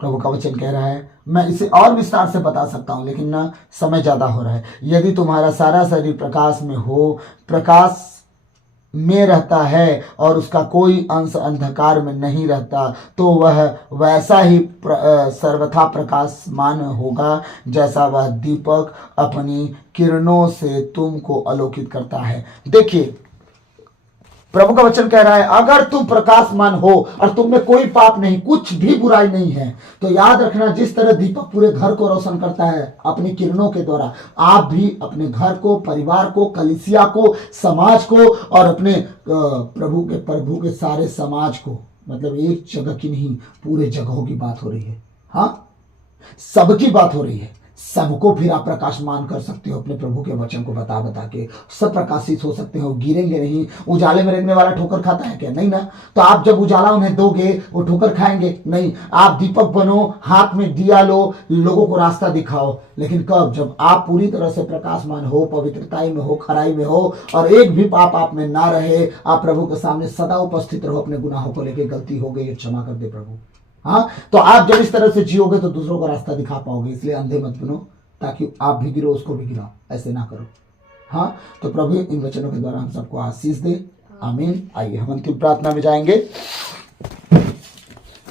प्रभु का वचन कह रहा है, मैं इसे और विस्तार से बता सकता हूं लेकिन ना समय ज्यादा हो रहा है। यदि तुम्हारा सारा शरीर प्रकाश में हो, प्रकाश में रहता है और उसका कोई अंश अंधकार में नहीं रहता, तो वह वैसा ही सर्वथा प्रकाशमान होगा जैसा वह दीपक अपनी किरणों से तुमको आलोकित करता है। देखिए, प्रभु का वचन कह रहा है, अगर तुम प्रकाशमान हो और तुम में कोई पाप नहीं, कुछ भी बुराई नहीं है, तो याद रखना, जिस तरह दीपक पूरे घर को रोशन करता है अपनी किरणों के द्वारा, आप भी अपने घर को, परिवार को, कलीसिया को, समाज को और अपने प्रभु के सारे समाज को, मतलब एक जगह की नहीं, पूरे जगहों की बात हो रही है। हाँ, सबकी बात हो रही है। सबको फिर आप प्रकाशमान कर सकते हो अपने प्रभु के वचन को बता बता के, सब प्रकाशित हो सकते हो, गिरेंगे नहीं। उजाले में रहने वाला ठोकर खाता है क्या? नहीं ना। तो आप जब उजाला उन्हें दोगे वो ठोकर खाएंगे नहीं। आप दीपक बनो, हाथ में दिया लो, लोगों को रास्ता दिखाओ, लेकिन कब? जब आप पूरी तरह से प्रकाशमान हो, पवित्रताई में हो, खराई में हो, और एक भी पाप आप में ना रहे। आप प्रभु के सामने सदा उपस्थित रहो, अपने गुनाहों को लेकर, गलती हो गई क्षमा कर दे प्रभु। हाँ, तो आप जब इस तरह से जियोगे तो दूसरों का रास्ता दिखा पाओगे। इसलिए अंधे मत बनो, ताकि आप भी गिरो उसको भी गिराओ, ऐसे ना करो। हाँ, तो प्रभु इन वचनों के द्वारा हम सबको आशीष दे। आमीन। आइए हम अंतिम प्रार्थना में जाएंगे।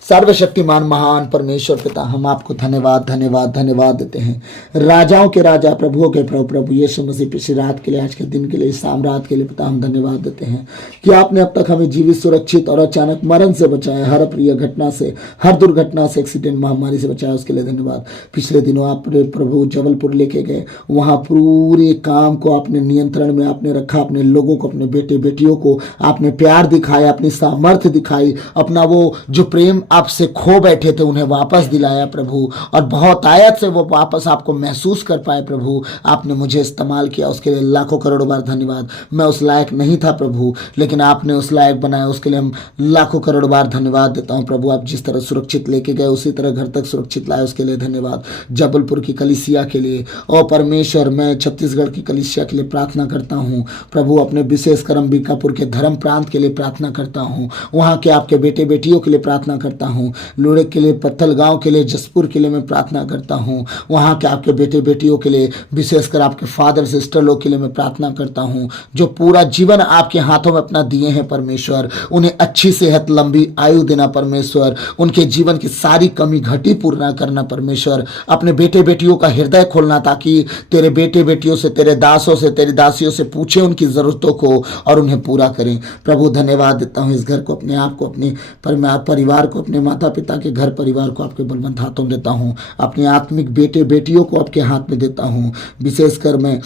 सर्वशक्तिमान महान परमेश्वर पिता, हम आपको धन्यवाद धन्यवाद धन्यवाद देते हैं। राजाओं के राजा, प्रभुओं के प्रभु, प्रभु यीशु मसीह, पिछली रात के लिए, आज के दिन के लिए, शाम रात के लिए पिता हम धन्यवाद देते हैं कि आपने अब तक हमें जीवित, सुरक्षित और अचानक मरण से बचाया, हर प्रिय घटना से, हर दुर्घटना से, एक्सीडेंट, महामारी से बचाया, उसके लिए धन्यवाद। पिछले दिनों आपने प्रभु जबलपुर लेके गए, वहाँ पूरे काम को आपने नियंत्रण में आपने रखा, अपने लोगों को, अपने बेटे बेटियों को आपने प्यार दिखाया, अपनी सामर्थ्य दिखाई, अपना वो जो प्रेम आपसे खो बैठे थे उन्हें वापस दिलाया प्रभु, और बहुत आयत से वो वापस आपको महसूस कर पाए प्रभु। आपने मुझे इस्तेमाल किया, उसके लिए लाखों करोड़ों बार धन्यवाद। मैं उस लायक नहीं था प्रभु, लेकिन आपने उस लायक बनाया, उसके लिए हम लाखों करोड़ों बार धन्यवाद देता हूँ प्रभु। आप जिस तरह सुरक्षित लेके गए उसी तरह घर तक सुरक्षित लाए, उसके लिए धन्यवाद। जबलपुर की कलीसिया के लिए और परमेश्वर, मैं छत्तीसगढ़ की कलीसिया के लिए प्रार्थना करता हूँ प्रभु। अपने विशेषकर अंबिकापुर के धर्म प्रांत के लिए प्रार्थना करता हूँ, वहाँ के आपके बेटे बेटियों के लिए प्रार्थना करता हूँ, लुड़ेक के लिए, पत्थल गांव के लिए, जसपुर के लिए मैं प्रार्थना करता हूँ, वहाँ के आपके बेटे बेटियों के लिए, विशेषकर आपके फादर सिस्टर लोग के लिए मैं प्रार्थना करता हूँ, जो पूरा जीवन आपके हाथों में अपना दिए हैं परमेश्वर। उन्हें अच्छी सेहत, लंबी आयु देना परमेश्वर, उनके जीवन की सारी कमी घटी पूर्ण करना परमेश्वर। अपने बेटे बेटियों का हृदय खोलना, ताकि तेरे बेटे बेटियों से, तेरे दासों से, तेरी दासियों से पूछे उनकी ज़रूरतों को और उन्हें पूरा करें प्रभु। धन्यवाद देता हूँ इस घर को, अपने आप को, अपने परिवार को, अपने माता पिता के घर परिवार को आपके बलवंत हाथों में देता हूँ। अपने आत्मिक बेटे बेटियों को आपके हाथ में देता हूँ। विशेषकर मैं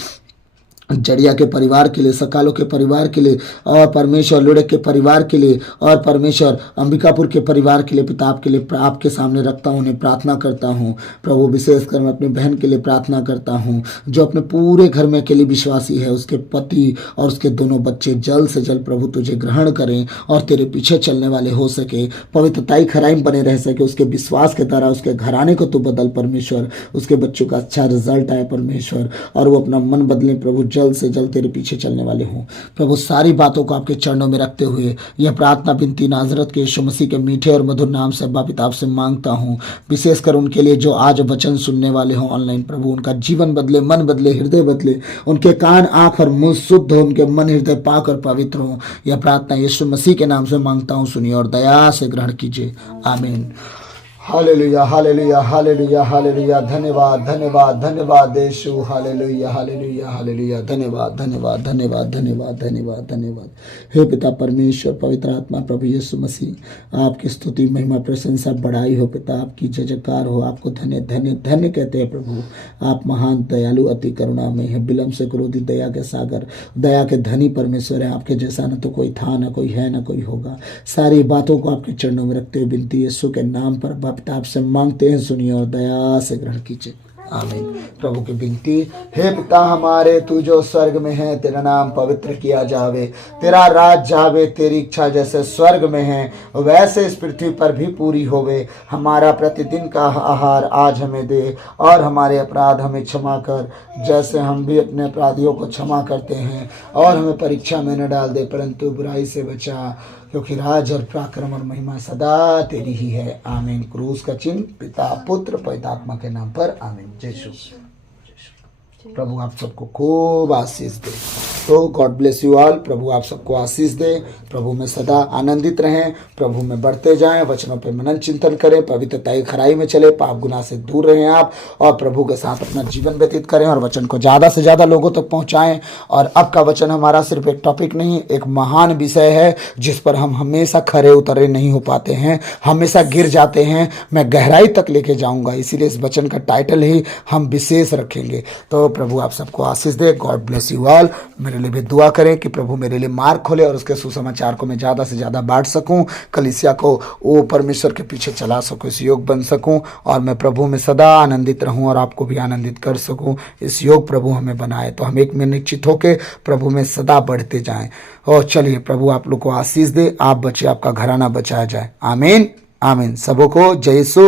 जड़िया के परिवार के लिए, सकालों के परिवार के लिए, और परमेश्वर लुड़क के परिवार के लिए, और परमेश्वर अंबिकापुर के परिवार के लिए पिता आपके लिए आपके सामने रखता हूँ, उन्हें प्रार्थना करता हूँ प्रभु। विशेषकर मैं अपनी बहन के लिए प्रार्थना करता हूँ, जो अपने पूरे घर में अकेली विश्वासी है, उसके पति और उसके दोनों बच्चे जल्द से जल्द प्रभु तुझे ग्रहण करें और तेरे पीछे चलने वाले हो सके, पवित्रताई खराई में बने रह सके, उसके विश्वास के द्वारा उसके घराने को तो बदल परमेश्वर, उसके बच्चों का अच्छा रिजल्ट आए परमेश्वर, और वो अपना मन बदले प्रभु, जल्द से जल्द तेरे पीछे चलने वाले हों प्रभु। सारी बातों को आपके चरणों में रखते हुए यह प्रार्थना बिनती नाजरत के यीशु मसीह के मीठे और मधुर नाम से अब्बा पिता से मांगता हूँ। विशेषकर उनके लिए जो आज वचन सुनने वाले हों ऑनलाइन प्रभु, उनका जीवन बदले, मन बदले, हृदय बदले, उनके कान, आंख और मुंह शुद्ध हो, उनके मन हृदय पाक और पवित्र हो। यह प्रार्थना यीशु मसीह के नाम से मांगता हूँ, सुनिए और दया से ग्रहण कीजिए। आमीन। Hallelujah hallelujah hallelujah hallelujah. धन्यवाद धन्यवाद धन्यवाद यीशु। Hallelujah hallelujah hallelujah. धन्यवाद धन्यवाद धन्यवाद धन्यवाद धन्यवाद धन्यवाद। हे पिता परमेश्वर, पवित्र आत्मा, प्रभु यीशु मसीह, आपकी स्तुति, महिमा, प्रशंसा, बड़ाई हो पिता, आपकी जय जयकार हो। आपको धन्य धन्य धन्य कहते हैं प्रभु। आप महान दयालु, अति करुणामय है, विलम्ब से क्रोधित, दया के सागर, दया के धनी परमेश्वर है। आपके जैसा न तो कोई था, न कोई है, न कोई होगा। सारी बातों को आपके चरणों में रखते हुए विनती यीशु के नाम पर पिता आपसे मांगते हैं, सुनिए और दया से ग्रहण कीजिए। आमीन। प्रभु की विनती, हे पिता हमारे, तू जो स्वर्ग में है, तेरा नाम पवित्र किया जावे, तेरा राज जावे, तेरी इच्छा जैसे स्वर्ग में है वैसे इस पृथ्वी पर भी पूरी होवे। हमारा प्रतिदिन का आहार आज हमें दे, और हमारे अपराध हमें क्षमा कर, जैसे हम भी अपने अपराधियों को क्षमा करते हैं, और हमें परीक्षा में न डाल दे, परंतु बुराई से बचा, क्योंकि राज और पराक्रम और महिमा सदा तेरी ही है। आमीन। क्रूस का चिन्ह पिता, पुत्र, पवित्र आत्मा के नाम पर। आमीन। जय श्री प्रभु आप सबको खूब आशीष दे। तो गॉड ब्लेस यू ऑल। प्रभु आप सबको आशीष दे। प्रभु में सदा आनंदित रहें, प्रभु में बढ़ते जाएं, वचनों पे मनन चिंतन करें, पवित्रताई खराई में चले, पाप गुनाह से दूर रहें आप, और प्रभु के साथ अपना जीवन व्यतीत करें, और वचन को ज़्यादा से ज़्यादा लोगों तक पहुँचाएं। और अब का वचन हमारा सिर्फ एक टॉपिक नहीं, एक महान विषय है जिस पर हम हमेशा खरे उतरे नहीं हो पाते हैं, हमेशा गिर जाते हैं। मैं गहराई तक लेके जाऊँगा, इसीलिए इस वचन का टाइटल ही हम विशेष रखेंगे। तो प्रभु आप सबको आशीष दे। God bless you all. मेरे लिए भी दुआ करें कि प्रभु मेरे लिए मार्ग खोले और उसके सुसमाचार को मैं ज़्यादा से ज़्यादा बांट सकूं, कलीसिया को वो परमेश्वर के पीछे चला सकूं, इस योग बन सकूं और मैं प्रभु में सदा आनंदित रहूं और आपको भी आनंदित कर सकूं। इस योग प्रभु हमें बनाए तो हम एक में निश्चित होकर प्रभु में सदा बढ़ते जाएं। और चलिए प्रभु आप लोग को आशीष दे, आप बचे, आपका घराना बचाया जाए। आमीन आमीन। सबों को जय यीशु।